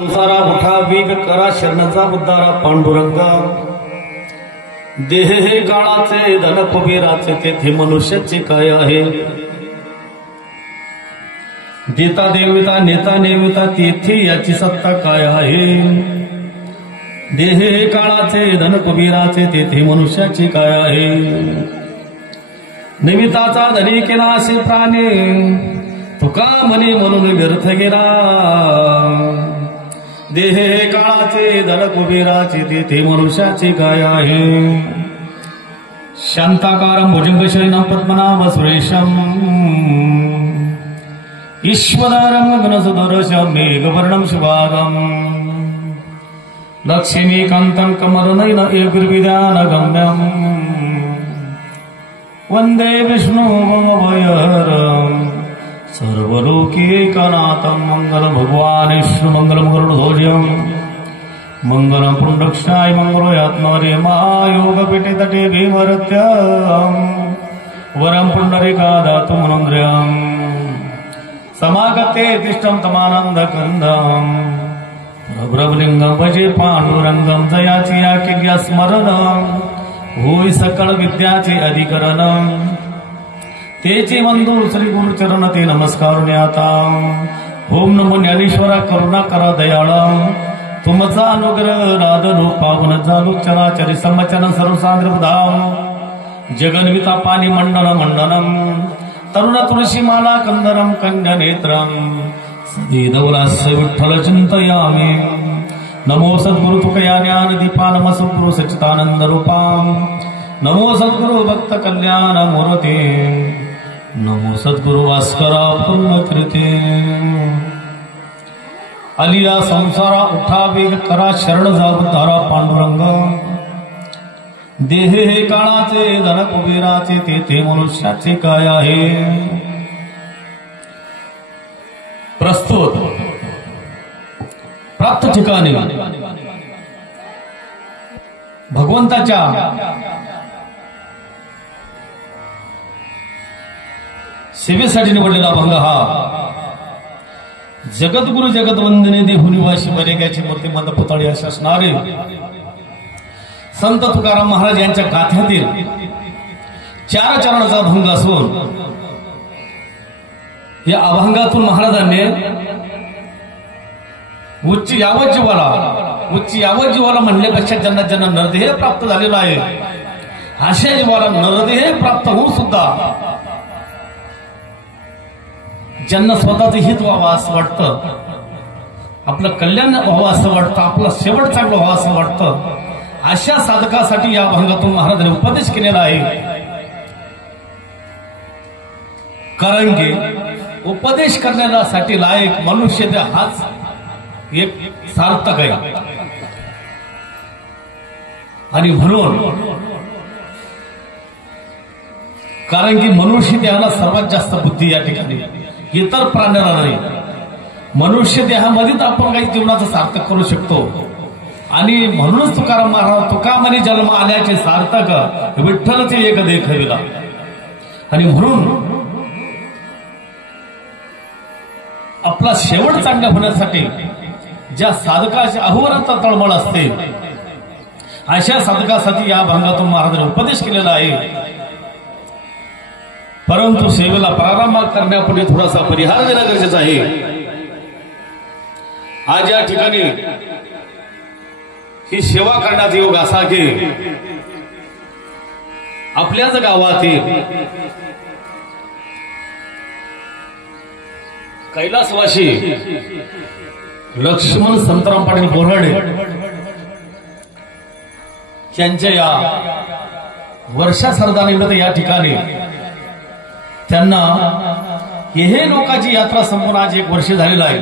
संसारा उठा वेग करा शरणाचा उद्धारा पांडुरंगा। देह हे काळाचे धन कुबेराचे तेथे मनुष्याचे काय आहे। देता देवता नेता नेवता तेथे याची सत्ता काय आहे। देह हे काळाचे धन कुबेराचे तेथे मनुष्याचे काय आहे। निमित्ताचा धनी केला असे प्राणी तुका म्हणे म्हणून व्यर्थ गेला। देह हे काळाचे धन कुबेराचे तेथे मनुष्याचे काय आहे। शांताकारं भुजंगशयनं पद्मनाभ सुरेशम ईश्वरं गगनसदृशं मेघवर्णं शुभांगं लक्ष्मीकान्तं कमलनयनं एभिर्विद्यानगम्यं वन्दे विष्णुमभयहरं सर्वलोकैकनाथं मंगलं भगवान् विष्णु मंगलं गरुडध्वजं मंगलं पुण्डक्षाय मंगलो यात्मरे महायोगपीठे तटे भीमरत्यं वरं पुण्डरीकादातु मनोन्द्रियं समागते तिष्ठं तमानन्दकन्दं प्रभुलिंगं भजे पांडुरंगं जयाची या केल्या स्मरणं होय सकळ विद्याचे अधिकरणं तेचे बंधू श्री गुरुचरण ते नमस्कार आता। ओम नमो ज्ञानेश्वरा करुणा करा दयाळा तुमचा अनुग्रह राधनो पावन झालो चराचरी समचन सर्वसांद्रधाम जगन्विता पाणी मंडन मंडनम तरुण तुळशी माला कंदरम कन्या नेत्रम सदीदौलास्य विठ्ठल चिंतयामि। नमो सद्गुरु तुकया ज्ञान दीपा नमः सद्गुरु सच्चिदानंद रूपाम नमो सद्गुरु भक्त कल्याण मूर्ते नमो सद्गुरु भास्करा पूर्णकृते। अलिया संसारा उठा वेग करा शरण जाऊ धारा पांडुरंग। देह हे काळाचे धन कुबेराचे तेथे मनुष्याचे काय आहे। प्रस्तुत प्राप्त ठिकाणी भगवंताच्या सेवेसाठी निवडलेला अभंग हा जगद्गुरु जगतवंदने देहुनिवासी बरेग्याची मूर्तिमंत पुतळे असे असणारे संत तुकाराम महाराज यांच्या गाथ्यातील 4 चरणाचा अभंग असून या अभंगातून महाराजांनी उच्च यावत जीवाला म्हणल्यापेक्षा ज्यांना ज्यांना नरदेह प्राप्त झालेला आहे अशा जीवाला नरदेह प्राप्त होऊन सुद्धा ज्यांना स्वतःचं हित व्हावं असं वाटतं, आपलं कल्याण व्हावं असं वाटतं, आपलं शेवट चांगलं व्हावं असं वाटतं, अशा साधकासाठी या अभंगातून महाराजांनी उपदेश केलेला आहे। कारण की उपदेश करण्यासाठी लायक मनुष्य हाच एक सार्थक आहे। आणि म्हणून कारण की मनुष्य देहाला सर्वात जास्त बुद्धी या ठिकाणी इतर प्राण्याला नाही। मनुष्य देहामध्येच आपण काही जीवनाचं सार्थक करू शकतो आणि म्हणूनच तुकाराम महाराज तुका म्हणे जन्म आल्याचे सार्थक विठ्ठलचे एक देखविला। आणि म्हणून आपला शेवट चांगला होण्यासाठी ज्या साधकाची अहोरात्र तळमळ असते अशा साधकासाठी या भागातून महाराजांनी उपदेश केलेला आहे। परंतु सेवेला प्रारंभ करण्यापूर्वी थोडासा परिहार देणं गरजेचं आहे। आज या ठिकाणी ही सेवा करण्याचा योग असा की आपल्याच गावातील कैलासवासी लक्ष्मण संतराम पाटील बोराडे त्यांच्या या वर्षा सरदारानिमित्त या ठिकाणी त्यांना हे लोकांची यात्रा संपून आज 1 वर्ष झालेलं आहे।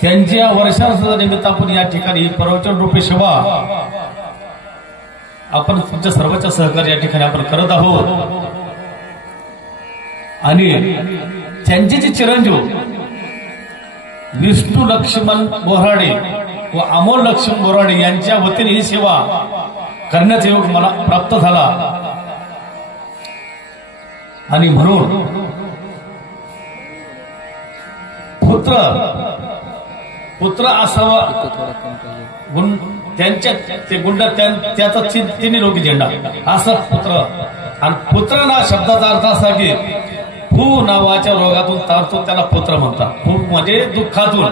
त्यांच्या वर्षा निमित्त आपण या ठिकाणी प्रवचन रूपी सेवा आपण तुमच्या सर्वांच्या सहकार्य या ठिकाणी आपण करत आहोत। आणि त्यांचे जे चिरंजीव विष्णू लक्ष्मण बोराडे व अमोल लक्ष्मण बोराडे यांच्या वतीने ही सेवा करण्याचा योग मला प्राप्त झाला। आणि म्हणून पुत्र पुत्र असावा गुण त्यांच्या ते गुंड त्याचा तिन्ही लोकी झेंडा असा पुत्र. आणि पुत्र ना शब्दाचा अर्थ असा की भू नावाच्या रोगातून तारतो त्याला पुत्र म्हणतात. भू म्हणजे दुःखातून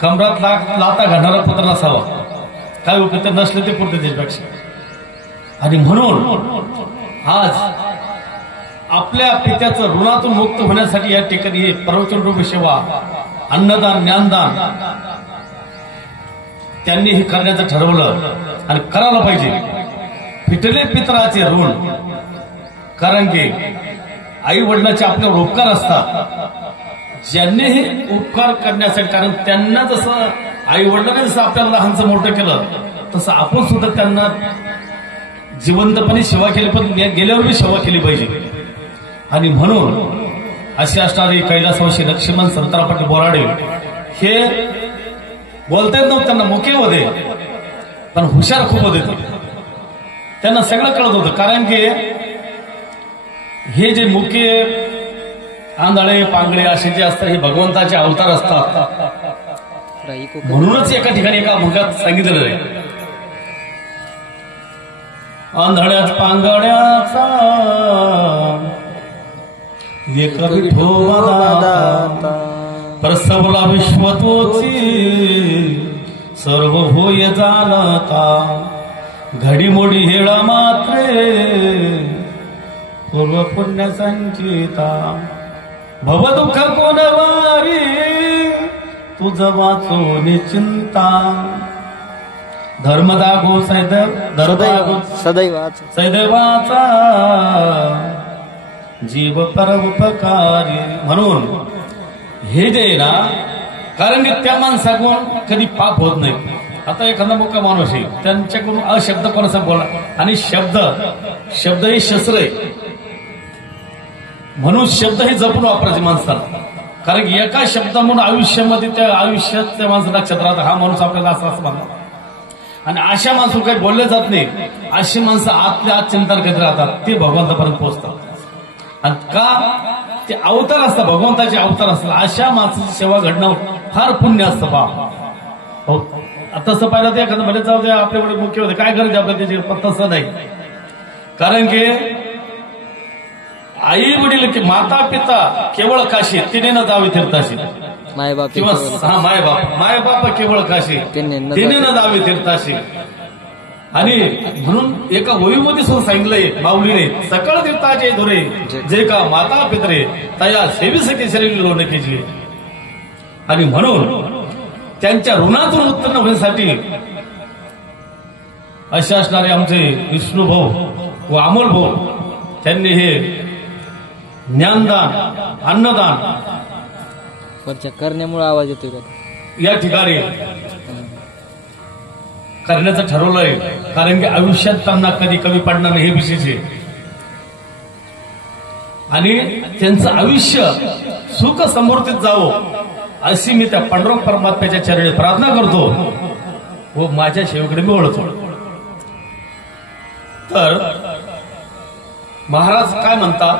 कमरात लाता घालणारा पुत्र नसावा. काय उपयोग नसले ते पुरते त्याच्यापेक्षा. आणि म्हणून आज आपल्या पित्याचं ऋणातून मुक्त होण्यासाठी या ठिकाणी हे प्रवचन रूप सेवा, अन्नदान, ज्ञानदान त्यांनी हे करण्याचं ठरवलं आणि करायला पाहिजे. फिटले पितराचे ऋण, कारण की आई वडिलांचे आपल्यावर उपकार असतात. ज्यांनी हे उपकार करण्यासाठी, कारण त्यांना जसं आई वडिलांनी जसं आपल्याला लहानचं मोठं केलं तसं आपण सुद्धा त्यांना जिवंतपणे सेवा केली, पण गेल्यावर बी सेवा केली पाहिजे. आणि म्हणून असे असणारे कैलासवासी लक्ष्मण संतराम पाटील बोराडे हे बोलता येत नव्हतं त्यांना, मुके होते पण हुशार खूप होते. त्यांना सगळं कळत होतं, कारण की हे जे मुके, आंधळे, पांगळे असे जे असतात हे भगवंताचे अवतार असतात. म्हणूनच एका ठिकाणी एका मुखात सांगितलेलं आहे, आंधळ्यात पांगड्याचा एक विठोबा प्रसवला विश्वतोची सर्व होय जाणता. घडीमोडी हेळा मात्रे पूर्व पुण्य संचिता. भवदुःख कोण वारी तुझ वाचो निचिंता. धर्म दागो सदैवाचा जीव परोपकारी. म्हणून हे जे ना, कारण की त्या माणसाकडून कधी पाप होत नाही. आता एखादा मोका माणूस आहे, त्यांच्याकडून अशब्द कोणाचा बोला, आणि शब्द हे शस्त्र आहे. म्हणून शब्द हे जपून वापरायचे माणसाला, कारण की एका शब्दामुळे आयुष्यामध्ये त्या आयुष्यात त्या माणसाला लक्षात राहतं, हा माणूस आपल्याला असं म्हणतो. आणि अशा माणसं काही बोलले जात नाही. अशी माणसं आतल्या आत चिंतन करीत राहतात, ते भगवंतापर्यंत पोहोचतात. आणि का ते अवतार असतात, भगवंताचे अवतार असतात. अशा माणसाची सेवा घडणं फार पुण्य असतं. हो, तसं पाहिलं तर एखादं भले जाऊ द्या, आपल्याकडे मुख्य होते, काय करायचे आपल्या त्याची तसं नाही. कारण की आई वडील की माता पिता केवळ काशी तिने न जावे तीर्थाशी, किंवा मायबाप केवळ काशी तिने न जावे तीर्थाशी. आणि म्हणून एका ओळीमध्ये सुद्धा सांगितलंय माऊलीने, सकळ तीर्थाचे धुरे जे का माता पितरे तया सेविसके शरीर लोणकेची. आणि म्हणून त्यांच्या ऋणातून उत्पन्न होण्यासाठी असे असणारे आमचे विष्णू भाऊ व अमोल भाऊ त्यांनी हे ज्ञानदान, अन्नदान करण्यामुळे आवाज येतोय का या ठिकाणी करण्याचं ठरवलंय. कारण की आयुष्यात त्यांना कधी कमी पडणार नाही हे विशेष आहे. आणि त्यांचं आयुष्य सुख समृद्धीत जावं अशी मी त्या पांडुरंग परमात्म्याच्या चरणी प्रार्थना करतो व माझ्या शेवकडे मी ओळखतो. तर महाराज काय म्हणतात,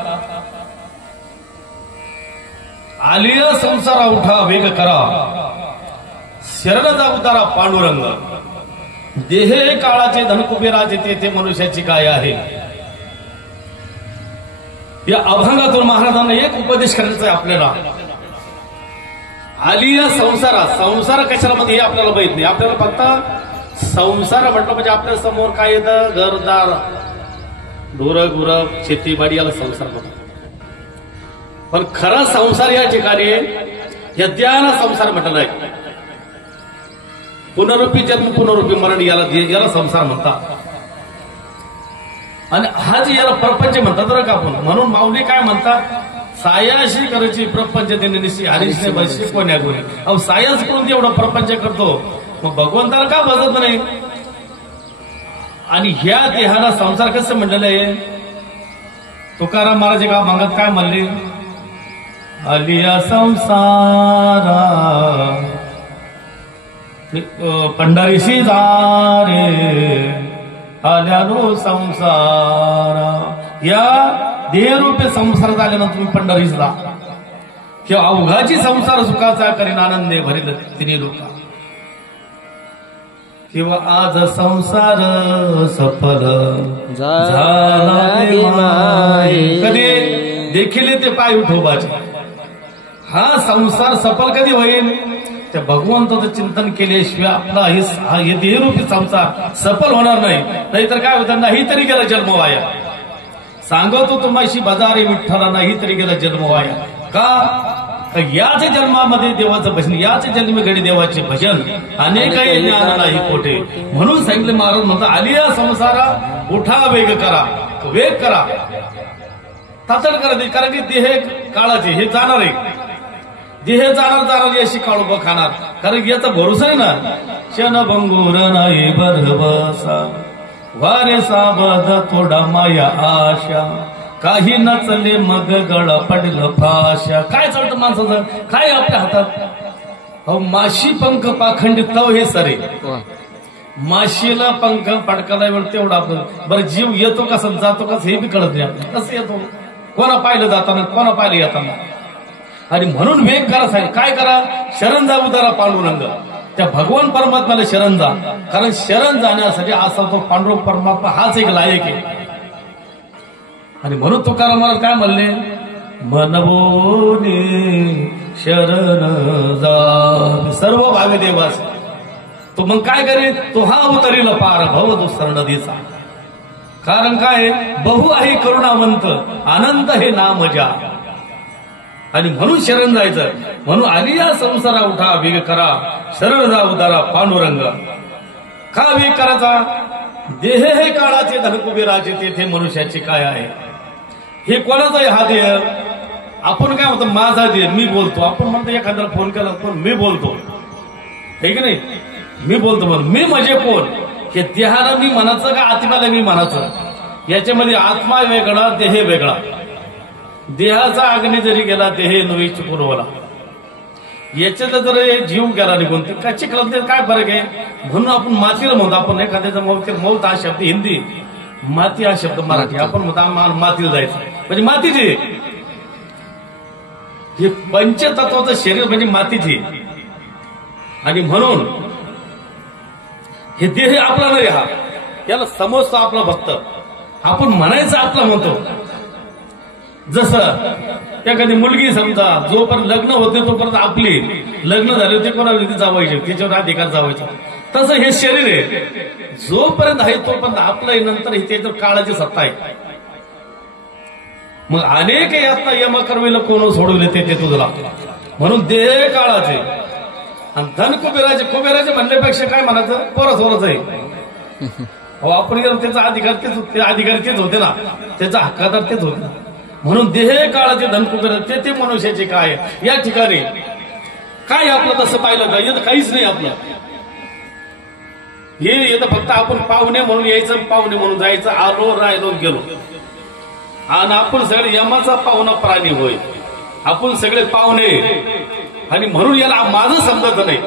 आलिया संसारा उठा वेग करा, शरण जाऊतारा पांडुरंग. देहे काळाचे धनकुबेराचे तेथे मनुष्याची काय आहे. या अभंगातून महाराजांना एक उपदेश करायचा आहे आपल्याला. आलिया संसारा, संसार कशामध्ये हे आपल्याला माहित नाही. आपल्याला फक्त संसार म्हटलं म्हणजे आपल्या समोर काय येतं, घरदार, ढोरगुर, शेतीबाडी, याला संसार म्हणतात. पण खरा संसार या ठिकाणी यज्ञाला संसार म्हटलं आहे. पुनरुपी जन्म, पुनरुपी मरण, याला संसार म्हणतात. आणि हा जे याला प्रपंच म्हणतात बरं का आपण. म्हणून माऊली काय म्हणतात, सायाशी करायची प्रपंच त्यांनी निश्चित हरीशने वैश्य कोण्या गुणी. अहो सायाच करून एवढं प्रपंच करतो, मग भगवंताला का बसत नाही. आणि ह्या देहाला संसार कसं म्हणलेलं आहे. तुकाराम महाराज का मागत काय म्हणले, आलिया संसारा पंढरीशी जा रे आल्यानो संसारा. या देहरूपे संसारात आल्यानंतर तुम्ही पंढरीस जा. किंवा अवघाची संसार सुखाचा करीन आनंदे भरील तिने लोका किंवा आज संसार सफल झाला कधी देखील ते पाय उठोबाचे. हा संसार सफल कधी होईल? त्या भगवंताचं चिंतन केल्याशिवाय आपला हे देहरूपी संसार सफल होणार नाही. नाहीतर काय होतं, नाही तरी गेला जन्म वाया. सांगतो तुम्हाशी बाजारी विठ्ठला, नाही तरी गेला जन्म वाया. का याच जन्मामध्ये देवाचं भजन, याच जन्मी घडी देवाचे भजन, अनेकही ज्ञान नाही कोठे. म्हणून सांगितले महाराज म्हणतात, आली या संसारा उठा वेग करा, वेग करा, तातड करा. कारण की देह काळाचे हे जाणार आहे, देह जाणार अशी काळोबा खाणार. कारण याचा भरोसा आहे ना. क्षण भंगूर नाही बरबसा वारे साबद थोडा माया आशा, काही नचले मग गळा पडलं फाशा. काय चालतं माणसाचं, काय आपल्या हातात? अहो माशी पंख पाखंडी तव हे सरे. माशीला पंख पडकाला वेळ तेवढा आपलं बरं जीव येतो कसा जातो कसा हे बी कळत नाही आपल्याला. कसं येतो, कोणा पाहिलं जाताना, कोणा पाहिलं येताना. आणि म्हणून वेग करा सांग, काय करा? शरण जा उदारा पांडुरंग, त्या भगवान परमात्म्याला शरण जा. कारण शरण जाण्यासाठी असा तो पांडुरंग परमात्मा हाच एक लायक आहे. आणि म्हणून तुकाराम महाराज काय म्हणले, मनवोनी शरण जा सर्व भावे देवास. तो मग काय करेल, तो हा उतरील पार भव दुसरा नदीचा. कारण काय, बहु आहे करुणावंत अनंत हे नाम जा. आणि म्हणून शरण जायचं. म्हणून आली या संसारा उठा वेग करा, शरण जा उदारा पांडुरंग. का वेग करायचा? देह हे काळाचे धनकुबेराचे, तेथे मनुष्याचे काय आहे. हे कोणाचा आहे हा देह? आपण काय म्हणतो, माझा देह, मी बोलतो. आपण म्हणतो एखाद्याला फोन केला पण मी बोलतो, हे की नाही, मी बोलतो म्हणून. मी म्हणजे कोण? हे देहाला मी म्हणायचं का आत्म्याला मी म्हणायचं? याच्यामध्ये आत्मा वेगळा, देह वेगळा. देहाचा अग्नी जरी गेला, देह नवी चुकून याच्यात जर जीव गेला निघून तर काय चिखलात काय फरक आहे? म्हणून आपण मातीला म्हणतो. आपण एखाद्याचा मौत हा शब्द हिंदी, माती हा शब्द मराठी. आपण म्हणतो मातीला जायचं म्हणजे मातीची. हे पंचतत्वाचं शरीर म्हणजे मातीची. आणि म्हणून हे देह आपला नाही, हा याला समजतो आपला भक्त. आपण म्हणायचं आपला म्हणतो. जसं एखादी मुलगी समजा जोपर्यंत लग्न होते तोपर्यंत आपली, लग्न झाले होते कोणाला जावायचे, त्याच्यावर अधिकार जावायचा. तसं हे शरीर आहे, जोपर्यंत आहे तोपर्यंत आपलं आहे, नंतर त्याच्यावर काळाची सत्ता आहे. मग अनेक यातना यमकर्मीला कोण सोडवले ते तुझला. म्हणून देह काळाचे आणि धन कुबेराचे म्हणण्यापेक्षा काय म्हणायचं, पोरासोराच आहे. अहो आपण गेलो त्याचा अधिकार ते अधिकारी तेच होते ना, त्याचा हक्कादार तेच होते ना. म्हणून देह काळाचे धन कुबेर ते मनुष्याचे काय. या ठिकाणी काय आपलं तसं पाहिलं का, येतं काहीच नाही आपलं. हे येतं फक्त आपण पाहुणे म्हणून यायचं, पाहुणे म्हणून जायचं, आलो राहिलो गेलो. आणि आपण सगळे यमाचा पाहुणा प्राणी होय, आपण सगळे पाहुणे. आणि म्हणून याला माझं समजत नाही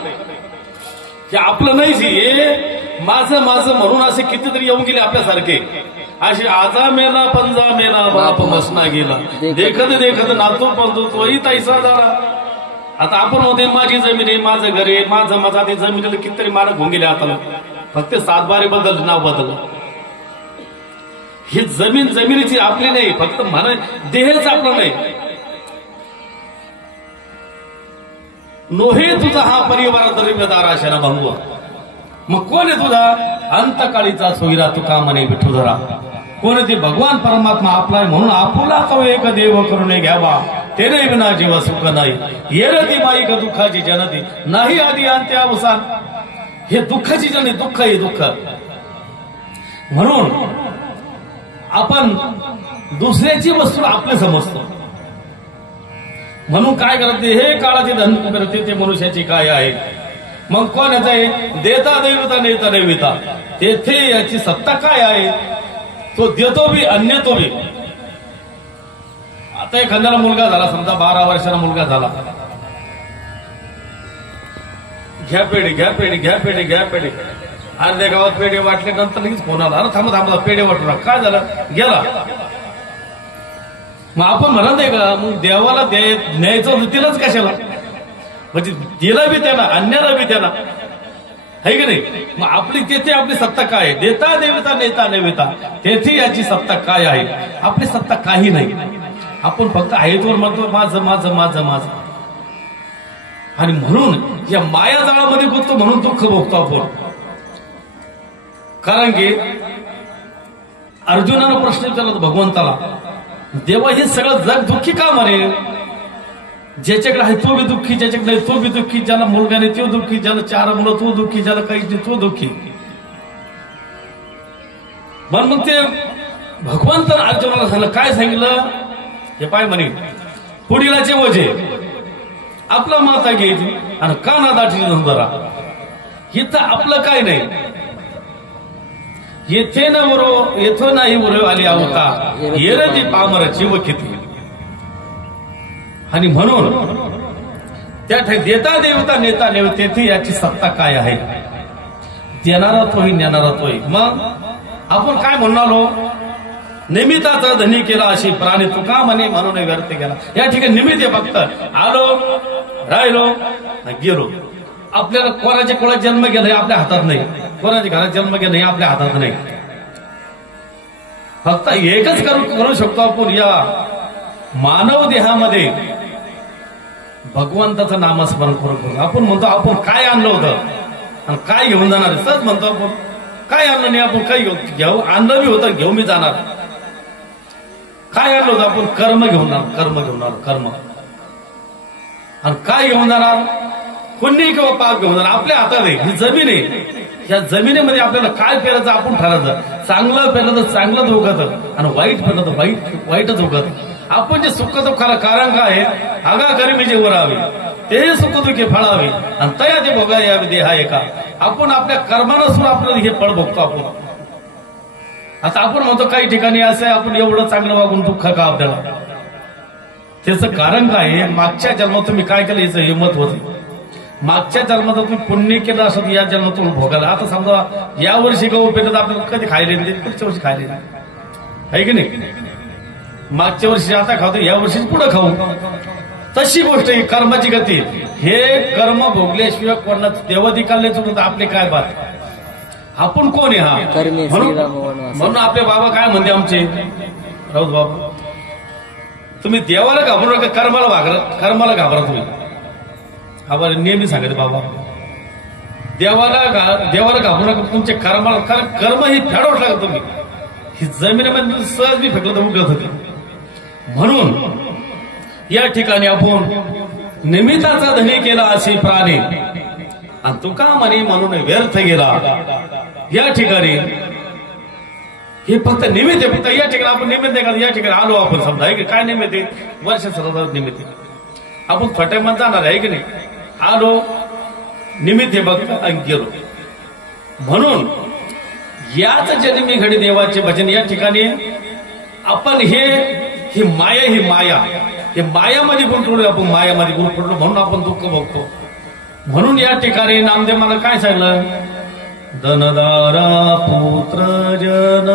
की आपलं नाहीच, हे माझं म्हणून असे कितीतरी येऊन गेले आपल्यासारखे. अशी आजा मेला पंजा मेला बाप मसना गेला, देखत नातू पंतू तोही तैसा झाला. आता आपण होते माझी जमीन आहे, माझं घर आहे, माझं ते जमिनीला कितीतरी मालक होऊन गेले. आता फक्त 7 बारे बदल, नाव बदललं. ही जमीन जमिनीची आपली नाही, फक्त म्हणा देहच आपला नाही. नोहे तुझा हा परिवार दरिद्रदार आशाना भांगवा. मग कोण आहे तुझा? अंतकाळीचा सोयरा तुका म्हणे विठुधरा. कोण ते? भगवान परमात्मा आपला आहे. म्हणून आपुला तो एक देव करुणे घ्यावा, तेने विना जीव सुख नाही. येरती माईक दुःखाची जनती, नाही आधी अंत्य अवसान. हे दुःखाची जननी, दुःख हे दुःख. म्हणून आपण दुसऱ्याची वस्तू आपले समजतो. म्हणून काय करते, हे काळाचे धन करते ते मनुष्याची काय आहे. मग कोण याचा आहे? देता दैवता नेता दैविता, तेथे याची सत्ता काय आहे. तो देतो बी अन्यतो बी. आता एखाद्याला मुलगा झाला, समजा 12 वर्षाचा मुलगा झाला, घ्या पेढे. अर्ध्या गावात पेढे वाटल्यानंतर लगेच फोन आला, अरे थांबा पेढे वाटू. काय झालं? गेला. मग आपण म्हणत नाही का मग देवाला न्यायचं होतं तिलाच कशाला, म्हणजे दिला बी त्याला अन्याला बी त्याला, आहे की नाही. मग आपली तेथे आपली सत्ता काय आहे? देता देवता नेता नेवेता, तेथे याची सत्ता काय आहे? आपली सत्ता काही नाही. आपण फक्त आहेतवर म्हणतो माझं माझं माझं माझं, आणि म्हणून या मायाजाळामध्ये गुंततो, म्हणून दुःख भोगतो आपण. कारण की अर्जुनानं प्रश्न विचारला भगवंताला, देवा हे सगळं जग दुःखी का म्हणे? ज्याच्याकडे आहे तो बी दुःखी, ज्याच्याकडे नाही तो बी दुःखी, ज्याला मुलगा नाही तो दुःखी, ज्याला 4 मुलं तो दुःखी, ज्याला काहीच नाही तो दुःखी. मग ते भगवंतानं अर्जुनाला सांगितलं, काय सांगितलं? हे पाय म्हणे, पुढीलाचे वजे आपला माता घ्यायची आणि काना दाटी जरा, इथं आपलं काय नाही. येथे न बरो येथो नाही बरो आली आवता, येरती पामर जीव किती. आणि म्हणून त्या देता देवता नेता नेव, तेथे याची सत्ता काय आहे? देणारा तोही नेणारा तोही. मग आपण काय म्हणालो? निमित्ताचा धनी केला अशी प्राणी तुका म्हणे, म्हणून व्यर्थ गेला. या ठिकाणी निमित्त फक्त आलो राहिलो गेलो. आपल्याला कोणाच्या कोणाचा जन्म गेला हे आपल्या हातात नाही, कोणाच्या घरात जन्म गेला हे आपल्या हातात नाही. फक्त एकच करू शकतो आपण, या मानव देहामध्ये भगवंताचं नामस्मरण करू. आपण म्हणतो आपण काय आणलं होतं आणि काय घेऊन जाणार, सहज म्हणतो आपण काय आणलं नाही, आपण काय घेऊ आणलं बी होतं घेऊन मी जाणार. काय आणलं होतं आपण? कर्म घेऊन कर्म. आणि काय घेऊन जाणार? पुण्य किंवा पाप घेऊन जाणार. आपल्या हातात आहे ही जमीन आहे, या जमिनीमध्ये आपल्याला काय पेरायचं आपण ठरवलं. चांगलं पेरलं तर चांगलंच उगत आणि वाईट पेरलं तर वाईटच उगत. आपण जे सुख दुःखाला कारण काय आहे? आगा करी जे वरावे ते सुख दुःखी फळावे आणि तया ते भोगा यावे देहा एका. आपण आपल्या कर्मानुसार आपल्याला हे फळ भोगतो आपण. आता आपण म्हणतो काही ठिकाणी असं आहे, आपण एवढं चांगलं वागून दुःख का आपल्याला? त्याचं कारण काय आहे? मागच्या जन्मात तुम्ही काय केलं याचं हिंमत होते. मागच्या जन्मात तुम्ही पुण्य केलं असं या जन्मात तुम्ही भोगायला. आता समजा या वर्षी गहू पेरलं तर आपल्याला कधी खायला नाही, पुढच्या वर्षी खायला नाही, आहे की नाही? मागच्या वर्षी आता खातो, या वर्षी पुढे खाऊ. तशी गोष्ट ही कर्माची गती. हे कर्म भोगल्याशिवाय कोणाला देवाधिकाला चुकत आपले काय बात? आपण कोण आहे? हा म्हणून आपले बाबा काय म्हणते आमचे राऊत बाबा, तुम्ही देवाला घाबरू नका, कर्माला घाबरा तुम्ही. आम्हाला नेहमी सांगते बाबा, देवाला घाबरू नका, तुमच्या कर्माला. कारण कर्म ही फेडवत लागत. तुम्ही ही जमिनीमध्ये सहज बी फेकलं तर उगत होते. म्हणून या ठिकाणी आपण निमित्ताचा धनी केला असे प्राणी आणि तुका म्हणे म्हणून व्यर्थ गेला. या ठिकाणी हे फक्त निमित्त आहे. फक्त या ठिकाणी आपण निमित्त आहे. या ठिकाणी आलो आपण, समजा आहे की काय निमित्त आहे? वर्ष सरदार निमित्त आहे. आपण फटेमान जाणार आहे की नाही? आलो निमित्त आहे बघ आणि गेलो. म्हणून याच जन्मी घडी देवाचे भजन. या ठिकाणी आपण ही माया हे मायामध्ये गुंतवलो. आपण मायामध्ये गुंतवलो म्हणून आपण दुःख भोगतो. म्हणून या ठिकाणी नामदेव मला काय सांगलं? धनदारा पुत्र जन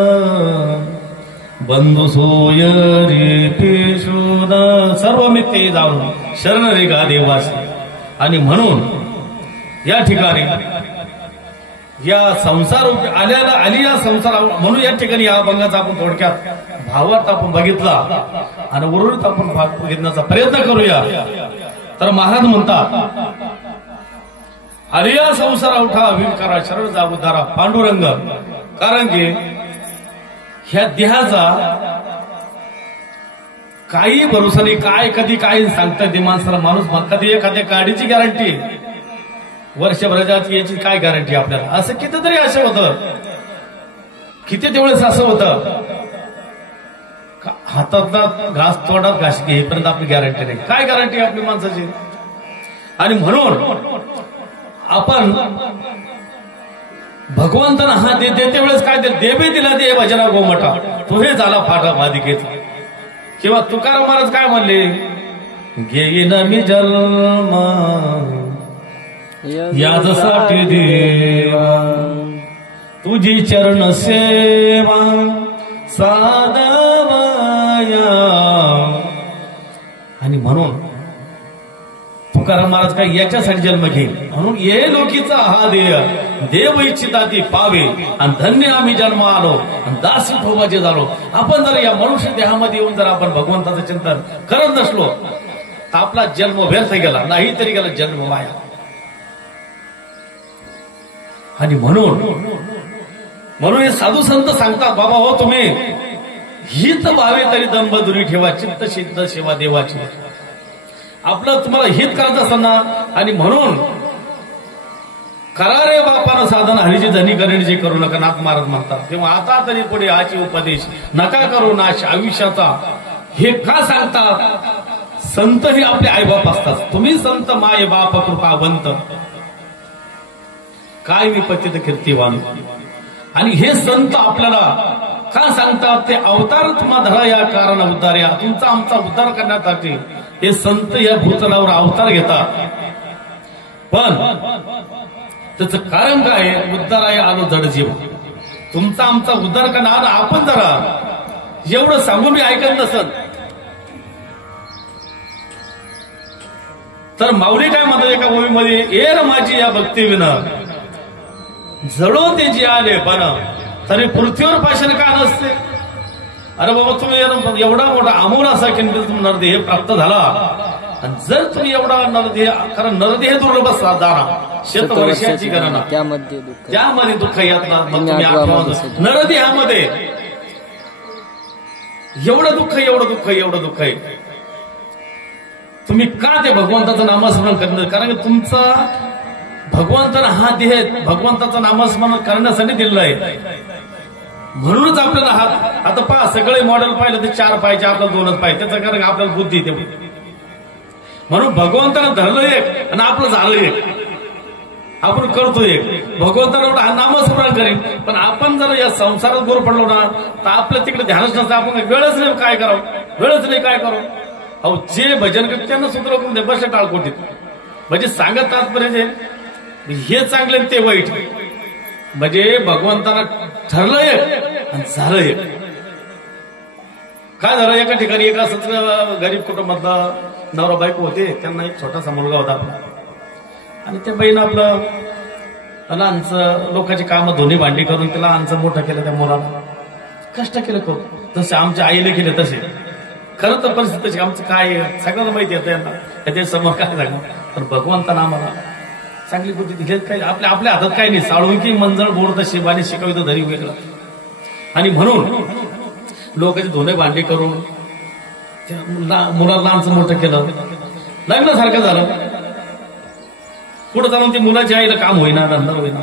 बंधू सोय रे पेशोद सर्व मित्ते जाऊन शरण रे गा देवासी. आणि म्हणून या ठिकाणी या संसार आली या संसार. म्हणून या ठिकाणी या अभंगाचा आपण थोडक्यात भावार्थ आपण बघितला आणि उर्वरित आपण भाग घेण्याचा प्रयत्न करूया. तर महाराज म्हणतात, आर्या संसार उठा विकारा शरण जाऊ दारा पांडुरंग. कारण की ह्या देहाचा काही भरोसा नाही. काय कधी काय सांगतात ते माणसाला. माणूस कधी एखाद्या गाडीची गॅरंटी वर्षभराच्या याची काय गॅरंटी आपल्याला? असं कितीतरी असं होतं, किती तेवढेच असं होतं. हातातला घास तोंडात घास घेईपर्यंत आपली गॅरंटी नाही. काय गॅरंटी आपली माणसाची? आणि म्हणून आपण भगवंतांना हा देते वेळेस काय देवे दिला दे भजना गोमटा तो हे झाला फाटा मादिकेचा. किंवा तुकाराम महाराज काय म्हणले? घेईन मी जन्म यासाठी देवा तुझी चरण सेवा साधवया म्हणून तुकाराम महाराज काय याच्यासाठी जन्म घेईल, म्हणून ये लोकीचा हा देय देव इच्छिता ती पावे, आणि धन्य आम्ही जन्म आलो आणि दासी ठोबाचे झालो. आपण जर या मनुष्य देहामध्ये येऊन जर आपण भगवंताचं चिंतन करत नसलो तर आपला जन्म व्यर्थ गेला, नाही तरी गेला जन्म वाया. आणि म्हणून हे साधू संत सांगतात, बाबा हो तुम्ही हित भावे तरी दंबदुरी ठेवा, चित्त सिद्ध सेवा देवाची. आपलं तुम्हाला हित करायचं असतं ना, आणि म्हणून करा रे बापानं साधन हरीची धनी करणीची करू नका, नाथ महाराज म्हणतात. तेव्हा आता तरी पुढे आची उपदेश नका करू नाश आयुष्याचा. हे का सांगतात? संत हे आपले आईबाप असतात. तुम्ही संत माय बाप कृपावंत, काय मी पतित कीर्तिवान. आणि हे संत आपल्याला का सांगतात? ते अवतार तुम्हा धरा या कारण उद्धार्या, तुमचा आमचा उद्धार करण्यासाठी हे संत या भूतलावर अवतार घेतात. पण त्याचं कारण काय? उद्धाराय आलो जड जीव, तुमचा आमचा उद्धार करणार. आपण जरा एवढं सांगून मी ऐकत नसत तर माऊली काय म्हणतात एका ओळीमध्ये, एर माझी या भक्ती विना जडो ते जे आले पण तरी पृथ्वीवर पाषाण का नसते. अरे बाबा तुम्ही एवढा मोठा अमोल असा किंमत नरदेह प्राप्त झाला, आणि जर तुम्ही एवढा नरदेह, कारण नरदेह दुर्लभ जाणार शतवर्षाची गणना, त्यामध्ये दुःख यातला नरदेहामध्ये एवढं दुःख आहे. तुम्ही का ते भगवंताचं नामस्मरण करणार? कारण तुमचा भगवंतानं हा देह भगवंताचं नामस्मरण करण्यासाठी दिलेला आहे. म्हणूनच आपल्याला हात, आता पहा सगळे मॉडेल पाहिलं ते 4 पाहिजे, आपल्याला 2च पाहिजे. त्याचं कारण आपल्याला बुद्धी येते. म्हणून भगवंतानं धरलं एक आणि आपलं झालं एक, आपण करतो एक. भगवंतानं हा नामस्मरण करेन, पण आपण जर या संसारात गोर पडलो ना तर आपल्या तिकडे ध्यानच नसतं. आपण वेळच नाही काय करावं. अहो जे भजन करते त्यांना सूत्र करून दे, बसले टाळकोटीत. म्हणजे सांगत तात्पर्य हे चांगले ते वाईट. म्हणजे भगवंतानं ठरलं एक आणि झालं एक. काय झालं, एका ठिकाणी एका गरीब कुटुंबातला नवरा बायको होते, त्यांना एक छोटासा मुलगा होता आपला. आणि त्या बाईनं आपलं लहानचं लोकांची कामं धुणी भांडी करून त्याला लहानचं मोठं केलं. त्या मुलाला कष्ट केलं करू, जसे आमच्या आईने केले तसे. खरं तर परिस्थिती आमचं काय सगळ्यांना माहिती येतं यांना, त्याच्या समोर काय सांगणार. पण भगवंतानं आम्हाला चांगली बुद्धी दिली. काही आपल्या हातात काही नाही. साळुंकी मंजळ बोर्ड शिवाने शिकवित धरी वेगळं. आणि म्हणून लोकांची धुणे भांडी करून मुलाला लहानचं मोठं केलं, लग्नासारखं झालं. पुढे जाऊन ती मुलाच्या आईला काम होईना, धंदा होईना.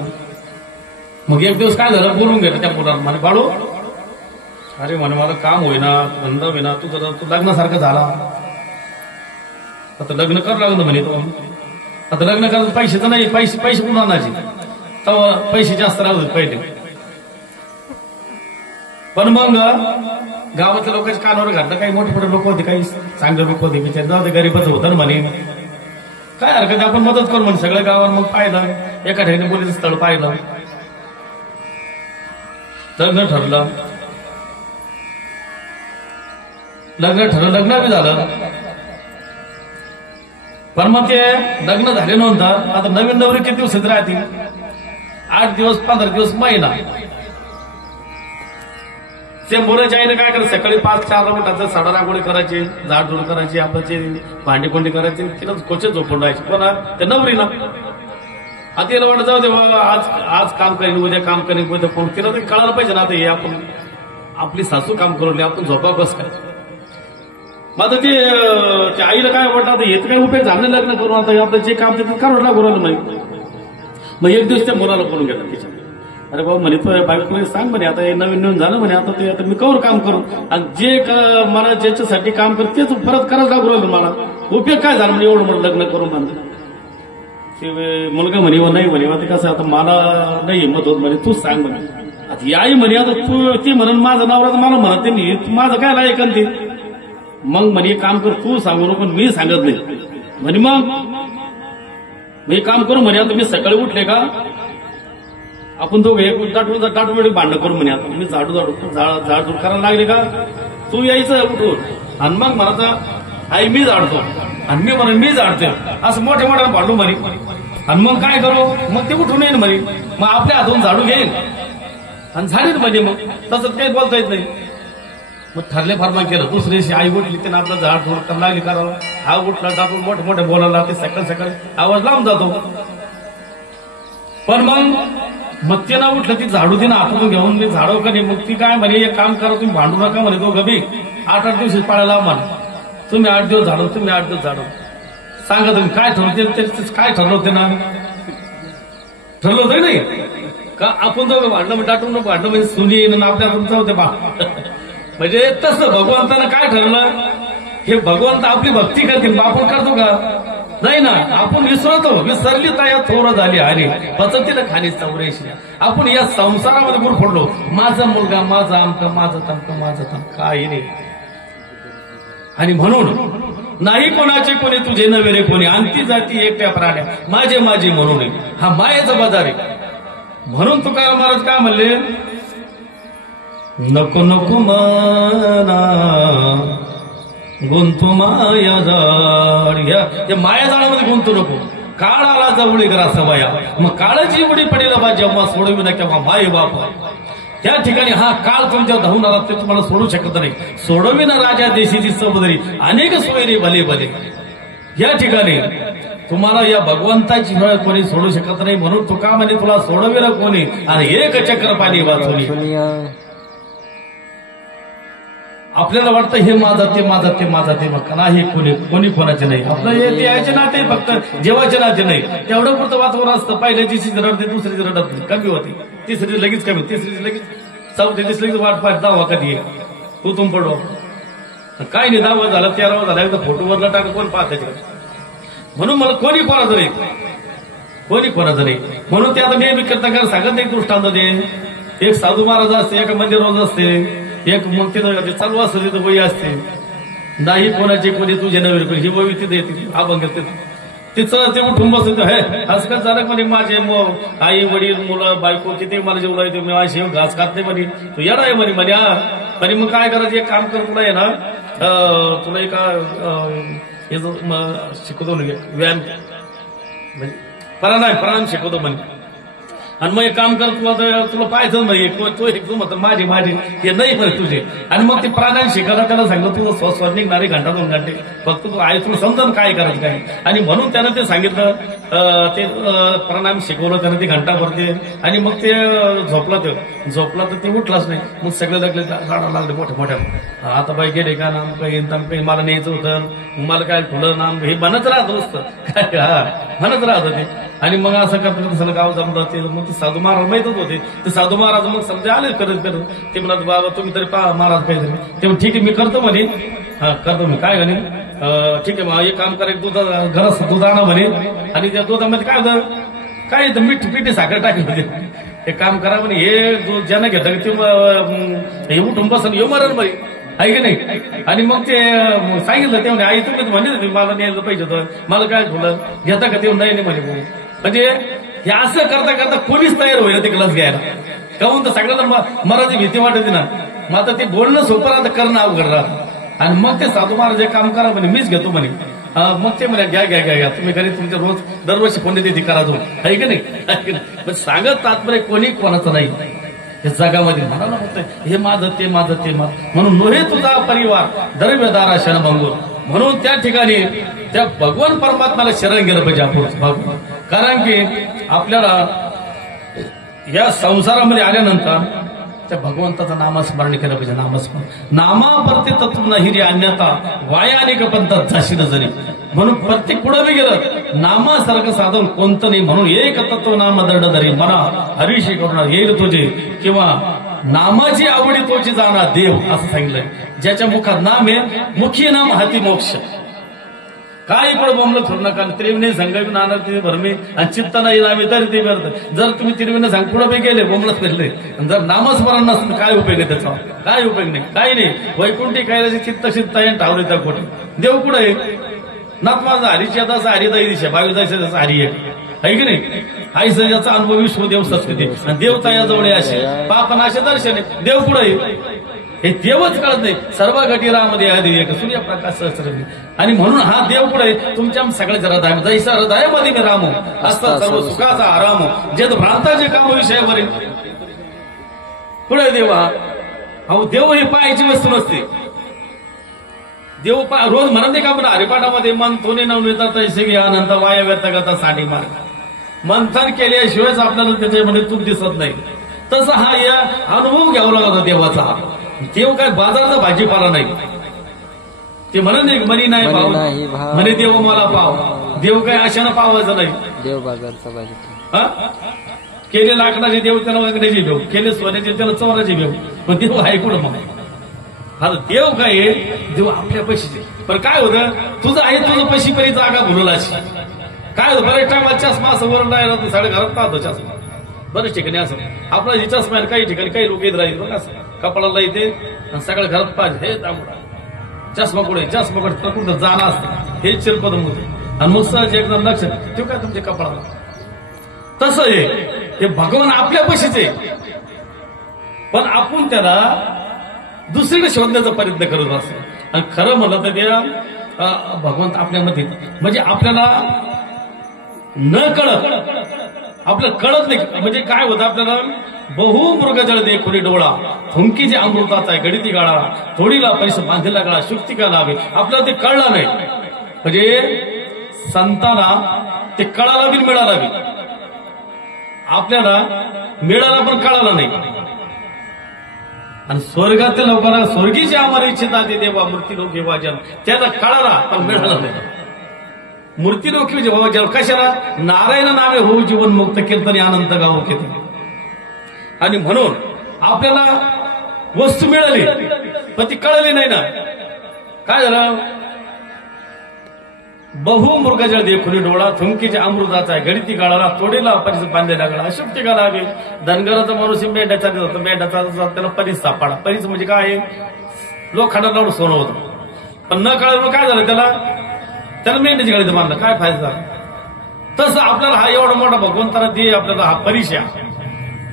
मग एक दिवस काय झालं, बोलून गेलं त्या मुलाला. म्हणे बाळू, अरे म्हणे मला काम होईना, धंदा होईना, तू लग्नासारखं झाला, आता लग्न कर लागलं म्हणे. तो आता लग्न करायचं पैशाचं नाही, पैसे कुठून आणायचे, तेव्हा पैसे जास्त राहत पहिले. पण मग गावातल्या लोकांच्या कानावर घातलं. काही मोठे लोक होते, काही चांगले लोक होते, विचार जाऊ ते गरीबच होतं ना म्हणे, काय हरकत आपण मदत करू म्हणे. सगळ्या गावात मग पाहिलं, एका ठिकाणी मुलीचं स्थळ पाहिलं, लग्न ठरलं, लग्न बी झालं. पण मग ते लग्न झाले नव्हतं. आता नवीन नवरी किती दिवस राहतील, 8 दिवस 15 दिवस महिना. ते मुलाच्या आईने काय करायचं, सकाळी 5-4 उठायचं, साडा रांगोळी करायची, झाडझूड करायची, आपल्याची भांडी कोंडी करायची, तिला कोचेच झोपून राहायची. पण त्या नवरीला आता तिला वाटत जाऊ दे, आज काम करीन, उद्या काम करीन, उद्या कोण. तिला ते कळायला पाहिजे ना, आता हे आपण आपली सासू काम करून आपण झोपा बस काय. मग आता ते आईला काय वाटतं, आता येत काही उपयोग झाले लग्न करून, आता आपलं जे काम ते करावं लागू राहिलं नाही. मग एक दिवस त्या मुलाला बोलून गेला तिच्या. अरे बाबा म्हणे, तो बायको सांग म्हणे, आता हे नवीन झालं म्हणे, आता मी कवर काम करू, आणि जे मला ज्याच्यासाठी काम कर तेच परत करायला लागू राहिलं मला, उपयोग काय झाला म्हणजे एवढं मला लग्न करून म्हणलं. ते मुलगा म्हणे नाही म्हणे, आता कसं आता मला नाही हिंमत होत म्हणे, तूच सांग म्हणे. आता आई म्हणे, आता तू ती म्हणून माझं नवरा मला म्हणत नाही, माझं काय लायक ते. मग म्हणे काम कर, तू सांगू नको, मी सांगत नाही म्हणे. मग मी काम करू म्हणे, आता मी सकाळी उठले का आपण दोघे एक दाटून भांडण करू म्हणे. आता मी झाडझूड करायला लागले का तू यायचं उठून, आणि मग मला आई मी झाडतो आणि मी म्हणून मी झाडते असं मोठ्या मोठ्यानं भांडू म्हणे. आणि मग काय करू, मग ते उठून येईल म्हणे, मग आपल्या हातून झाडू घेईल आणि झाडील म्हणजे मग तसं काही बोलता येत नाही. मग ठरले फार्मा केलं. दुसऱ्या दिवशी आई उठली, त्यानं आपलं झाड थोडं लागली करावं. हा उठला टाकून मोठे मोठे बोलायला लागते, सकाळी सकाळी आवाज लावून जातो. पण मग ते ना उठलं, ती झाडू तिनं हातून घेऊन मी झाडव का नाही. मग ती काय म्हणे, एक काम करा तुम्ही भांडू नका म्हणे, तो गबी 8-8 दिवशी पाळायला म्हणा, तुम्ही 8 दिवस झाडव, तुम्ही 8 दिवस झाडव. सांगा तुम्ही काय ठरवते, काय ठरलं होते ना, ठरलं होतं नाही का आपण दोघं भांडणं टाटून भांडणं म्हणजे सुनी येणं आपल्या तुमचं होते बा. म्हणजे तसं भगवंतानं काय ठरलं, हे भगवंत आपली भक्ती करतील, आपण करतो का नाही ना. आपण विसरतो, विसरली तर या थोर झाली आणि पचतीला खाली चौऱ्याशी. आपण या संसारामध्ये गुर पडलो, माझा मुलगा, माझा आमका, माझं तमका, माझं तमका, काही नाही. आणि म्हणून नाही कोणाचे कोणी तुझे नवे रे कोणी, अंती जाती एकट्या प्राण्या माझे माझे म्हणून. हा मायेचा बाजार आहे. म्हणून तुकाराम महाराज काय म्हणले, नको नको मना गुंतू माया जाळ. या माया जाळामध्ये गुंतू नको. काळ आला जवळी करा सवया, मग काळाची उडी पडेल बा जेव्हा सोडवी ना केव्हा माय बाप. त्या ठिकाणी हा काळ तुमच्या धावून आला, ते तुम्हाला सोडू शकत नाही. सोडवी ना राजा देशीची सबदरी, अनेक सोयरे भले भले. या ठिकाणी तुम्हाला या भगवंताची वेळ कोणी सोडू शकत नाही. म्हणून तुका म्हणे तुला सोडविलं कोणी आणि एक चक्र पाणी वाचवली. आपल्याला वाटतं हे माझं ते माझं ते माझं ते, मग नाही कोणी कोणाचे नाही. आपलं हे ते याचे नाते फक्त जेवायचे नाते नाही. तेवढं पुरतं वातावरण असतं. पहिल्या दिवशी रडते, दुसरी रडत नाही, कमी होती, तिसरी लगेच कमी, तिसरी लगेच, चौथी दिवशी लगेच वाट पाहत 10वा कधी तुम पडो. काय नाही 10वा झालं, 13वा झाला, एकदा फोटोवरला टाका, कोण पाहत त्याच्याकडे. म्हणून मला कोणी कोणाचं नाही, कोणी कोणाचं नाही. म्हणून ते आता मी करता सांगत एक दृष्टांत दे. एक साधू महाराज असते, एका मंदिरावर असते, एक मग तिथं चालू असतं, तिथं वही असते, नाही कोणाचे कोणी तुझे नवे कोणी, ही वही तिथे येते, अभंग तिचं ते उठून बसतो. हे असं काय झालं म्हणे, माझे आई वडील मुलं बायको किती मला जेवढा येतो, मी माझी घास खात नाही म्हणे, तू येणार आहे म्हणे. म्हणे मग काय करायचं, एक काम कर, तुला आहे ना, तुला एका शिकवतो व्यायाम म्हणजे प्राणायाम शिकवतो म्हणे. आणि मग एक काम कर, तू आता तुला पाहायचं नाही, तो एक तू म्हणतो माझे हे नाही म्हणे तुझे. आणि मग ते प्राणायाम शिकायला त्याला सांगितलं, तुझं स्वस्वर निघणारे घंटा 2 घंटे फक्त तू आहे, तुला समजा काय करायचं काय. आणि म्हणून त्यानं ते सांगितलं, ते प्राणायाम शिकवलं त्यानं, ते घंटा भरते. आणि मग ते झोपला तर ते उठलाच नाही. मग सगळे लागले झाडा लागले मोठ्या मोठ्या, आता बाई गेले का नाम काही काही मला न्यायचं होतं, मला काय फुलं नाम हे म्हणत राहत असतं काय, हा म्हणत राहत ते. आणि मग असं करत सगळं गाव जमलं. ते मग ते साधू महाराज माहितच होते. ते साधू महाराज मग समजा आले करत ते म्हणत, बाबा तुम्ही तरी पहा महाराज काहीतरी. तेव्हा ठीक आहे मी करतो म्हणे, हा करतो मी, काय म्हणे, ठीक आहे मग एक काम करा, घरात दूध आणा म्हणे. आणि त्या दुधामध्ये काय होतं, काय येतं, पिठी साखर टाकली म्हणजे. एक काम करा म्हणे, हे दूध ज्यांना घेतं ते उठून बसन येऊ मरण म्हणे, आहे की नाही. आणि मग ते सांगितलं, ते म्हणे आई तुम्ही म्हणे मला न्यायला पाहिजे होतं, मला काय थोडं घेता का, ते नाही म्हणे. म्हणजे हे असं करता करता कोणीच तयार होईल ते लस घ्यायला. काहून तर सगळ्यांना मराठी भीती वाटते ना. मग आता ते बोलणं सोपं राहतं, करणं अवघड राहतं. आणि मग ते साधू महाराज एक काम करा म्हणे, मीच घेतो म्हणे. मग ते म्हणे घ्या तुम्ही घरी तुमच्या रोज दरवर्षी पुण्यतिथी करा जाऊ, आहे की नाही. पण सांगत तात्पर्य कोणी कोणाचं नाही या जगामध्ये. म्हणाला होतं हे माझं ते माझं ते माझं, म्हणून नोहे तुझा परिवार द्रव्यदारा शरणभंगूर. म्हणून त्या ठिकाणी त्या भगवान परमात्म्याला शरण गेलं पाहिजे आपण. कारण की आपल्याला या संसारामध्ये आल्यानंतर त्या भगवंताचं नामस्मरण केलं पाहिजे. नामस्मरण नामावरती तत्व नाही रे अन्यथा वायाने पंथात झाशी जरी. म्हणून प्रत्येक पुढे बी गेलं नामासारखं साधन कोणतं नाही. म्हणून एक तत्व नाम दंड धरी मना हरीशी करुणा येईल तुझे, किंवा नामाची आवडी तोची जाणार देव असं सांगितलंय. ज्याच्या मुखात नाम आहे, मुखी नाम हाती मोक्ष. काय इकडे बोंबलं थोडं नका. त्रिविने संगमी नाना ते भरमे आणि चित्त नाही नामे तरी ते व्यर्थ. जर तुम्ही त्रिविने सांग पुढे बी गेले बोंबलच फिरले, जर नामस्मरण नसतं काय उपयोग आहे त्याचा, काय उपयोग नाही, काही नाही. वैकुंठी कैलासी चित्त चित्त ठावले त्या कोटी. देव कुठे आहे, नाथ माझा हरीची आता असं हरिदाई दिशा 22 दिवसाचा हरी आहे की नाही. आई सजाचा अनुभव विश्व देव संस्कृती आणि देवता या जवळ असे पापनाशे दर्शन आहे. देव कुठे आहे, हे देवच कळत नाही. सर्व घटी राम देहा एक सूर्यप्रकाश सहस्रमी. आणि म्हणून हा देव पुढे तुमच्या सगळ्याच्या हृदय जैसा हृदयामध्ये मी रामो असता सर्व सुखाचा आराम जे भ्रांताचे काम विषयावरील पुढे देव हा. अहो देव ही पायाची वस्तू नसते. देव रोज म्हणत का आपण हरिपाठामध्ये मन थोने नवनीतात ऐसे अनंत वाया व्यक्त करता साठी मार्ग मंथन केल्याशिवायच आपल्याला त्याच्यामध्ये चूक दिसत नाही. तसं हा या अनुभव घ्यावा लागला देवाचा. देव काय बाजारचा भाजीपाला नाही. ते म्हणत नाही मनी नाही पाव म्हणे देव मला पाव. देव काय अशानं पावायचं नाही. देव बाजारचा भाजीपाला. केले लाकडाचे देव त्याला वागण्याचे भेव, केले सोन्याचे त्याला चोराचे भेव. पण देव आहे कुठं मग? हा देव काय देव आपल्या पैशाचे. पण काय होतं तुझं आहे तुझं पैशी परी जागा भुलला अशी काय होतं. बरेच टायमात चष्मा असं वरून राहिला तू साडे घरात पाहतो चष्मा. बरेच ठिकाणी असं आपला हे चष्मा आहे. काही ठिकाणी काही लोक येत राहील बघा असं कपाळाला येते आणि सगळ्या घरात पाहिजे हे तांबडा चष्मा कुठे चष्मा कुठे कुठं जाणं असतं हे चिरपद होते. आणि मग सहज एकदम लक्ष ते काय तुमच्या कपाळाला. तसं हे भगवान आपल्या पैशाचे. पण आपण त्याला दुसरीकडे शोधण्याचा प्रयत्न करत असतो. आणि खरं म्हणलं तर त्या भगवंत आपल्यामध्ये म्हणजे आपल्याला न कळत आपल्याला कळत नाही. म्हणजे काय होतं आपल्याला बहु मृगजळ दे खुली डोळा थुंकी जे अमृताचा आहे गणिती गाळा थोडीला पैसा बांधलेला गळा शुक्ती का लावे. आपल्याला ते कळलं नाही. म्हणजे संतांना ते कळायला बी मिळाला बी आपल्याला मिळाला पण कळाला नाही. आणि स्वर्गातील लोकांना स्वर्गीचे आम्हाला इच्छिता ते देवा मूर्तीलोकी वाचन त्याला कळाला पण मिळाला नाही. मूर्तीलोकी जेव्हा वाचन कशाला नारायण नावे होऊ जीवन मुक्त कीर्तने अनंत गाव कीर्तन. आणि म्हणून आपल्याला वस्तू मिळाली पण ती कळली नाही ना. काय झालं बहु मृगजळ दे खुली डोळा थुंकीच्या अमृताचा आहे गणिती गाळाला तोडीला परिस बांधलेला गळा अशुक्ती का लावे. धनगराचा माणूस मेंढ्याचा जातो मेंढ्याचा त्याला परीस सापडा. परीस म्हणजे काय लोखंडाला लावून सोनं होतं. पण न कळलं काय झालं त्याला मेंढ्याची गणित मानलं काय फायदा झाला. तसं आपल्याला हा एवढा मोठा भगवंताला दे आपल्याला हा परिचय.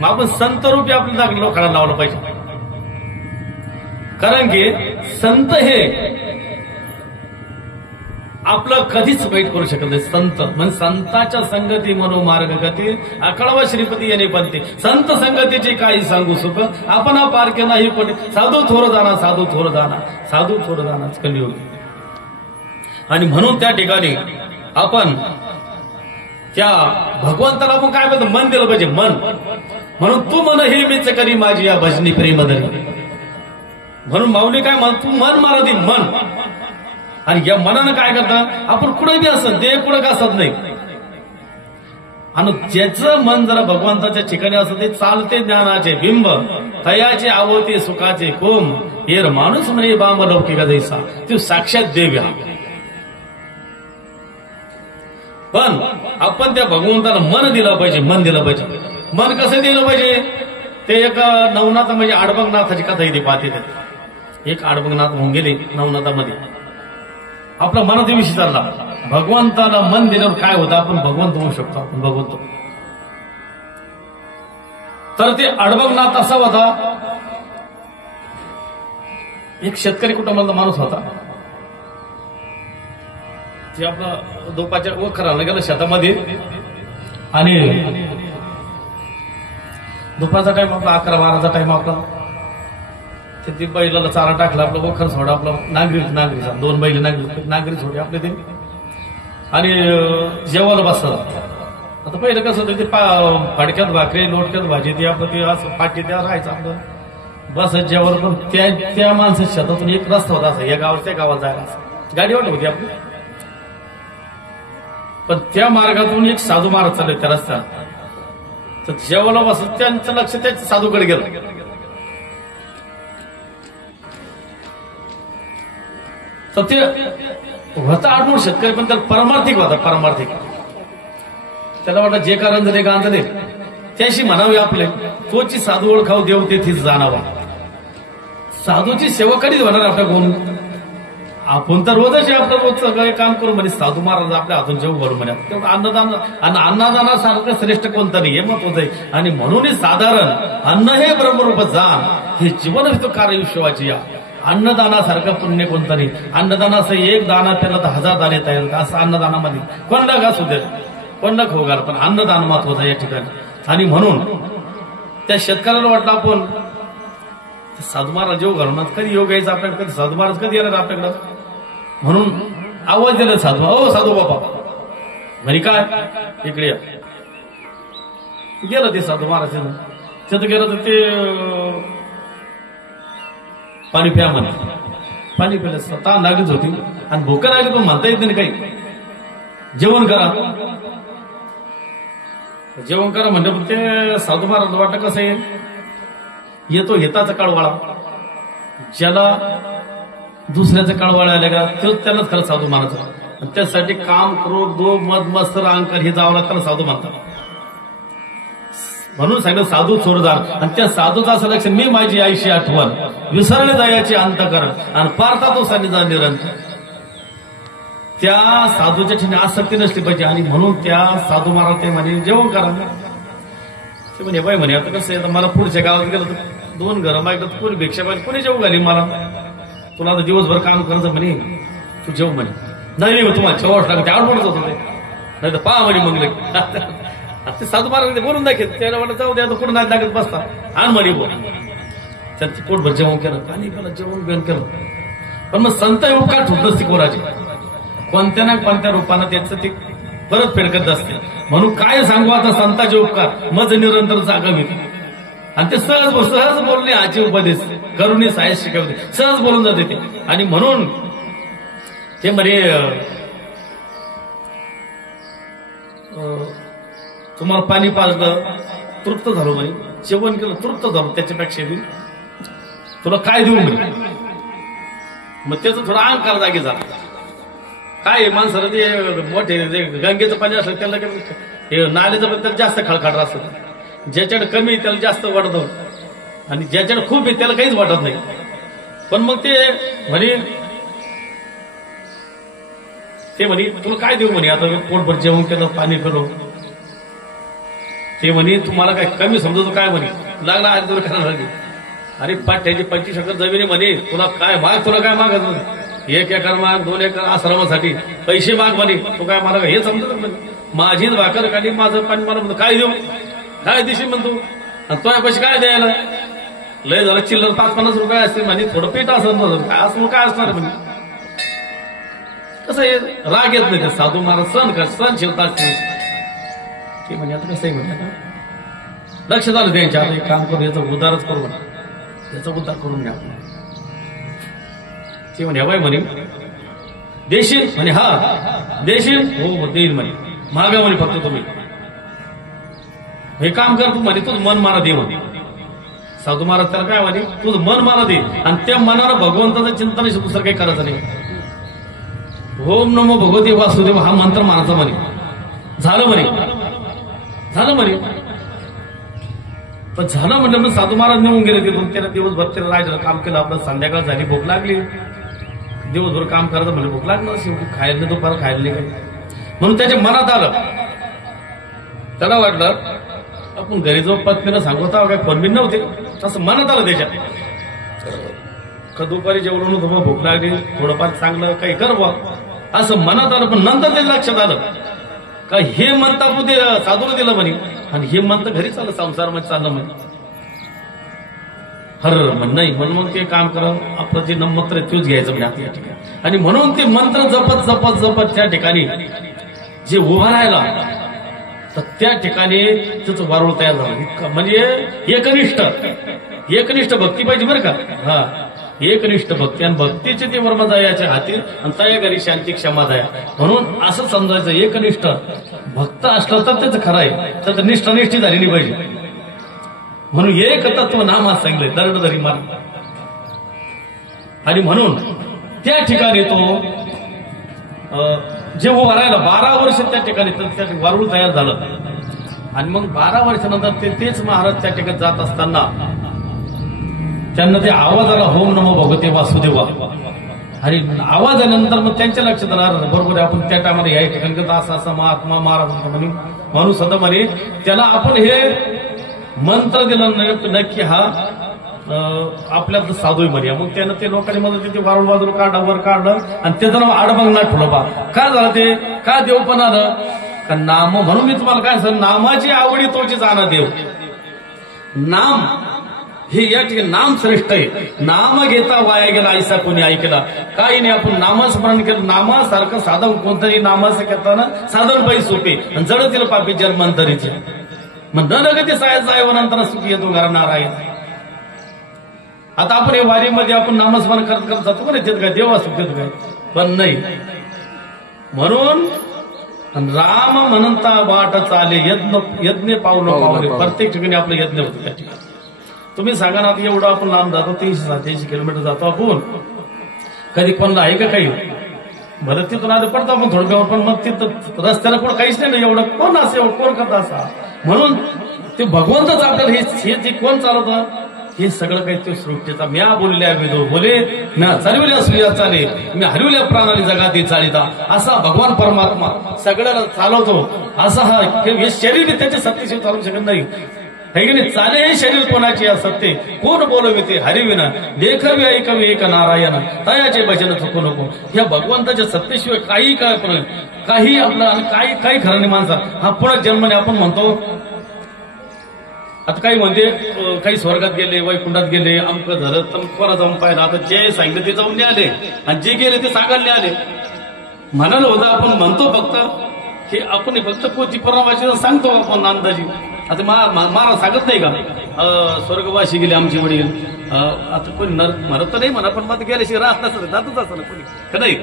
मग आपण संत रूपी आपल्याला लोखंडाला लावलं पाहिजे. कारण की संत हे आपलं कधीच वाईट करू शकत नाही. संत म्हणजे संताच्या संगती मनोमार्ग गती अकळवा श्रीपती याने बनते. संत संगतीचे काही सांगू सुख आपण हा पारखे नाही पण साधू थोर जाणा साधू थोर जाणा साधू थोर जाणाच कलियुग. आणि म्हणून त्या ठिकाणी आपण त्या भगवंताला आपण काय म्हणतो मन दिलं पाहिजे. मन म्हणून तू मन हे मीच करी माझी या भजनी प्रेमदरी. म्हणून माऊली काय म्हण तू मन मला दे मन. आणि या मनानं काय करतात आपण कुठे बी असत ते कुठं का असत नाही. आणि ज्याचं मन जरा भगवंताच्या ठिकाणी असत ते चालते ज्ञानाचे बिंब तयाचे आवते सुखाचे कोम येर माणूस म्हणे बांब लौकिका जैसा तो साक्षात देव्या. पण आपण त्या भगवंताला मन दिलं पाहिजे. मन दिलं पाहिजे. मन कसं दिलं पाहिजे ते एक नवनाथ म्हणजे आडबंगनाथाची कथा इथे पाहते. एक आडबंगनाथ होऊन गेले नवनाथामध्ये आपला मनाचा विषय चालला. भगवंताला मन दिल्यावर काय होतं आपण भगवंत होऊ शकतो. आपण भगवंत तर ते अडबंगनाथ असा होता एक शेतकरी कुटुंबातला माणूस होता. ते आपलं दुपारच्या वखराला गेलं शेतामध्ये आणि दुपारचा टाइम आपला 11-12चा टाइम आपला ते बैलाला चारा टाकला आपलं वखर सोडा आपला नागरीचा 2 बैल नागरी सोडे आपले ते आणि जेवायला बसतात. आता पहिलं कसं होतं ते फडक्यात भाकरी लोटक्यात भाजी ते आपलं ते असं पाठी त्या राहायचं आपलं बस जेवायला. पण त्या माणसाच्या शेतातून एक रस्ता होता असं या गावात त्या गावात जायला गाडी वाटत होती आपली. पण त्या मार्गातून एक साधू महाराज चालले त्या रस्त्यात. तर जेवायला बसत त्यांचं लक्ष त्याच्या साधूकडे गेलं. तर ते होता 8-9 शेतकरी पण त्याला परमार्थिक होता. परमार्थिक त्याला वाटतं जे कारण जरी गांजले त्याशी म्हणावे आपले तोची साधू ओळखाव देव तेथीच जाणावा. साधूची सेवा कधीच होणार आपल्या कोण आपण तर रोजच आपलं रोजचं काही काम करू म्हणे साधू महाराज आपल्या हातून जेव घडू म्हणे तेवढं अन्नदान आणि अन्नदानासारखं श्रेष्ठ कोणतं नाही हे महत्वाचं आहे. आणि म्हणूनच साधारण अन्न हे ब्रह्मरूप जाण हे जीवन होतं कार्य शिवाची या अन्नदानासारखं पुण्य कोणतं नाही. अन्नदानाचं एक दाना त्याला 1000 दाणे तयार होतात असं अन्नदानामध्ये कोणता का सुद्धा कोणता खोगार पण अन्नदान महत्वाचं या ठिकाणी. आणि म्हणून त्या शेतकऱ्याला वाटलं आपण साधू महाराज जेव घालून कधी योग यायचा आपल्याकडे कधी साधू महाराज कधी येणार आपल्याकडं म्हणून आवाज दिला साधू हो साधू बाबा म्हणे काय इकडे या. गेलं ते साधू महाराज तिथं गेलं तर ते पाणी प्या म्हणे पाणी प्यायला स्वतः लागलीच होती आणि भूक लागली पण म्हणता येत नाही काही. जेवण करा जेवण करा म्हणजे ते साधू महाराज वाटत कसं आहे येतो हिताचा काळवाळा ज्याला दुसऱ्याचा काळवाळा आला का तो त्यालाच खरं साधू मानायचं. त्यासाठी काम क्रोध दो मद मस्त अहंकार हे जावं लागतं साधू मानतात. म्हणून सांगितलं साधू चोरदार आणि त्या साधूचं असं लक्ष मी माझी आईशी आठवण विसरणे दयाची अंतकरण आणि पारता तो सानिध्य निरंतर. त्या साधूच्या ठिकाणी आसक्ती नसली पाहिजे. आणि म्हणून त्या साधू महाराज ते म्हणे जेवण करा ते म्हणे बाई म्हणे आता कसं आहे मला पुढच्या गावात गेलं तर 2 घरं मागलं तर कोणी भिक्षा पाहिजे कोणी जेव घाली मला तुला आता दिवसभर काम करायचं म्हणे तू जेव म्हणे नाही तुम्हाला जेवावं लागतं ते आवडत होतं ते नाही तर पहा म्हणे मग ते साधू महाराज बोलून दाखवत त्याला वाटत जाऊ द्या कुठं नाही लागत बसता आण म्हणे बोल त्यात पोटभर जेवण केलं पाणी केलं जेवण बेन केलं. पण मग संत उपकार ठुटत ती कोराची कोणत्या ना कोणत्या रूपानं त्याचं ते परत फेड करत असते. म्हणून काय सांगू आता संताचे उपकार मज निरंतर जागा मिळते. आणि ते सहज बोलणे आजचे उपदेश करून साहेब शिकवते सहज बोलून जाते ते. आणि म्हणून ते म्हणे तुम्हाला पाणी पाजलं तृप्त झालो म्हणे जेवण केलं तृप्त झालो त्याच्यापेक्षा बी तुला काय देऊ म्हणे. मग त्याचं थोडा अहंकार जागी झाला काय माणसाला ते मोठे गंगेचं पाणी असलं त्याला नाल्याचं पण त्याला जास्त खळखळ असतं ज्याच्याकडे कमी त्याला जास्त वाटतं आणि ज्याच्याकडे खूप आहे त्याला काहीच वाटत नाही. पण मग ते म्हणे तुला काय देऊ म्हणे आता पोटभर जेवण केलं पाणी पिलो ते म्हणे तुम्हाला काय कमी समजतो काय म्हणे लागला आज तुला करायला लागली अरे पाठ्याची 25 एकर जमिनी म्हणे तुला काय माग तुला काय मागत म्हणे 1 एकर माग 2 एकर आश्रमासाठी पैसे माग म्हणे तू काय मला हे समजत म्हणे माझीच भाकर काढली माझं पाणी मला म्हणतो काय देऊ काय दिशी म्हणतो आणि तो पैसे काय द्यायला लय झालं चिल्लर 5-50 रुपये असते म्हणजे थोडं पीठ असं काय असं काय असणार म्हणजे कसं आहे राग येत नाही साधू महाराज सहनशीलता असते ते म्हणजे आता कसं आहे म्हणजे लक्षात आलं त्यांच्या आता एक काम करू याचा उद्धारच करू याचा उद्धार करून घ्या ते म्हणे बाई म्हणे देशील म्हणे हा देशील हो देईल म्हणे मागा म्हणे फक्त तुम्ही हे काम कर तू म्हणे तुझं मन मला दे म्हणे साधू महाराज त्याला काय म्हणे तुझं मन मला दे आणि त्या मनाला भगवंताचं चिंतन दुसरं काही करायचं नाही. ओम नमो भगवते वासुदेव हा मंत्र मानाचा म्हणे झालं म्हणे पण झालं म्हणलं मग साधू महाराज नेऊन गेले तिथून त्याला दिवसभर त्याला राहायचं काम केलं आपलं संध्याकाळ झाली भूक लागली दिवसभर काम करायचं म्हणजे भूक लागणार शेवटी खायला दुपार खायला नाही म्हणून त्याच्या मनात आलं त्याला वाटलं आपण घरी जाऊन पत्नीला सांगत आहोत काय फोनबिन नव्हते असं मनात आलं त्याच्यात दुपारी जेवण होतं भूक लागली थोडंफार चांगलं काही कर बा असं मनात आलं. पण नंतर ते लक्षात आलं का हे म्हणता ते साधूला दिलं म्हणे आणि हे म्हणतं घरी चाललं संसारामध्ये चाललं म्हणे हर म्हण नाही म्हणून मग ते काम करा आपलं जे मंत्र तोच घ्यायचं म्हणजे आपल्या ठिकाणी. आणि म्हणून ते मंत्र जपत त्या ठिकाणी जे उभा राहिला तर त्या ठिकाणी त्याचं वारुळ तयार झालं म्हणजे एकनिष्ठ भक्ती पाहिजे बरं का हा एकनिष्ठ भक्ती आणि भक्तीचे ते वर्म जायाच्या हाती आणि तया घरी शांती क्षमा जाया म्हणून असं समजायचं एकनिष्ठ भक्त असलं तर त्याचं खरं आहे तर निष्ठानिष्ठी झालेली पाहिजे. म्हणून एक तत्व नामात सांगितलंय दरडधरी मार. आणि म्हणून त्या ठिकाणी तो जे उभा राहिला 12 वर्ष त्या ठिकाणी त्या वारुळ तयार झालं. आणि मग 12 वर्षानंतर तेच महाराज त्या ठिकाणी जात असताना त्यांना ते आवाज आला ओम नमो भगवते वासुदेवा आणि आवाज आल्यानंतर मग त्यांच्या लक्षात राहणार बरोबर आहे, आपण त्या टायमाला या ठिकाणी असा असा महात्मा महाराज म्हणे माणूस होता म्हणे, त्याला आपण हे मंत्र दिला नक्की हा आपल्यात साधू म्हणे. मग त्यानं ते लोकांनी मदत ते वारून बाजूला काढलं वर काढलं आणि ते जण आडबंग ना ठेवलं बा. काय झालं ते, का देव पण आलं का नाम. म्हणून मी तुम्हाला काय सांग, नामाची आवडी तोची जाणं देव. नाम हे या ठिकाणी नाम श्रेष्ठ आहे. नाम घेता वाया गेला ऐसा कोणी ऐकला. काही नाही, आपण नामस्मरण केलं. नामासारखं साधन कोणतंही नामाचं करताना साधन बाई सोपे आणि जडतील पापी जन्मांतरीचे. मग न गती सायवनंतर सुखी येतो घरा नारायण. आता आपण हे वारीमध्ये आपण नामस्मरण करत करत जातो का नाही, काय देव असतो तिथं काय, पण नाही. म्हणून राम म्हणता वाट चाले यज्ञ पावलं पावले. प्रत्येक ठिकाणी आपलं यज्ञ होतं त्या ठिकाणी. तुम्ही सांगा ना, आता एवढं आपण लांब जातो, 387 किलोमीटर जातो आपण. कधी कोणला आहे का काही, बरं तिथून आधी पडतो आपण थोडक्यावर, पण मग तिथं रस्त्याला कोण काहीच नाही ना, एवढं कोण असं एवढं कोण करता असा. म्हणून ते भगवंतच आपल्याला हे जे कोण चालवतं, हे सगळं काही ते सृष्टीचा. म्या बोलल्या वेदो बोले म्या चालविल्या सुया चाले, मी हरविल्या प्राणाली जगाती चालिता. असा भगवान परमात्मा सगळ्याला चालवतो. असा हा हे शरीर बी त्याच्या सत्तेशिवाय चालू शकत नाही. है की नाही, चाले हे शरीर कोणाचे या सत्ते, कोण बोलवे ते हरिविना, लेखवी ऐकवी एक नारायण, तयाचे भजन चुकू नको. या भगवंताच्या सत्तेशिवाय काही काय पण काही आपलं काही खरं नाही माणसा. हा पुढे जन्मने आपण म्हणतो. आता काही म्हणते काही स्वर्गात गेले, वैकुंठात गेले, अमकं झालं तमकं जाऊन पाहिलं. आता जे सांगितलं ते जाऊन आले आणि जे गेले ते सांगायला आले. म्हणाल होतं आपण म्हणतो फक्त हे आपण फक्त पोथी परमाची सांगतो आपण अंदाजी. आता महाराज सांगत नाही का स्वर्गवासी गेले आमचे वडील. आता कोणी म्हणत तर नाही म्हणा, पण मग गेल्याशिवाय राहत नसतं, जातच असं ना कोणी का नाही.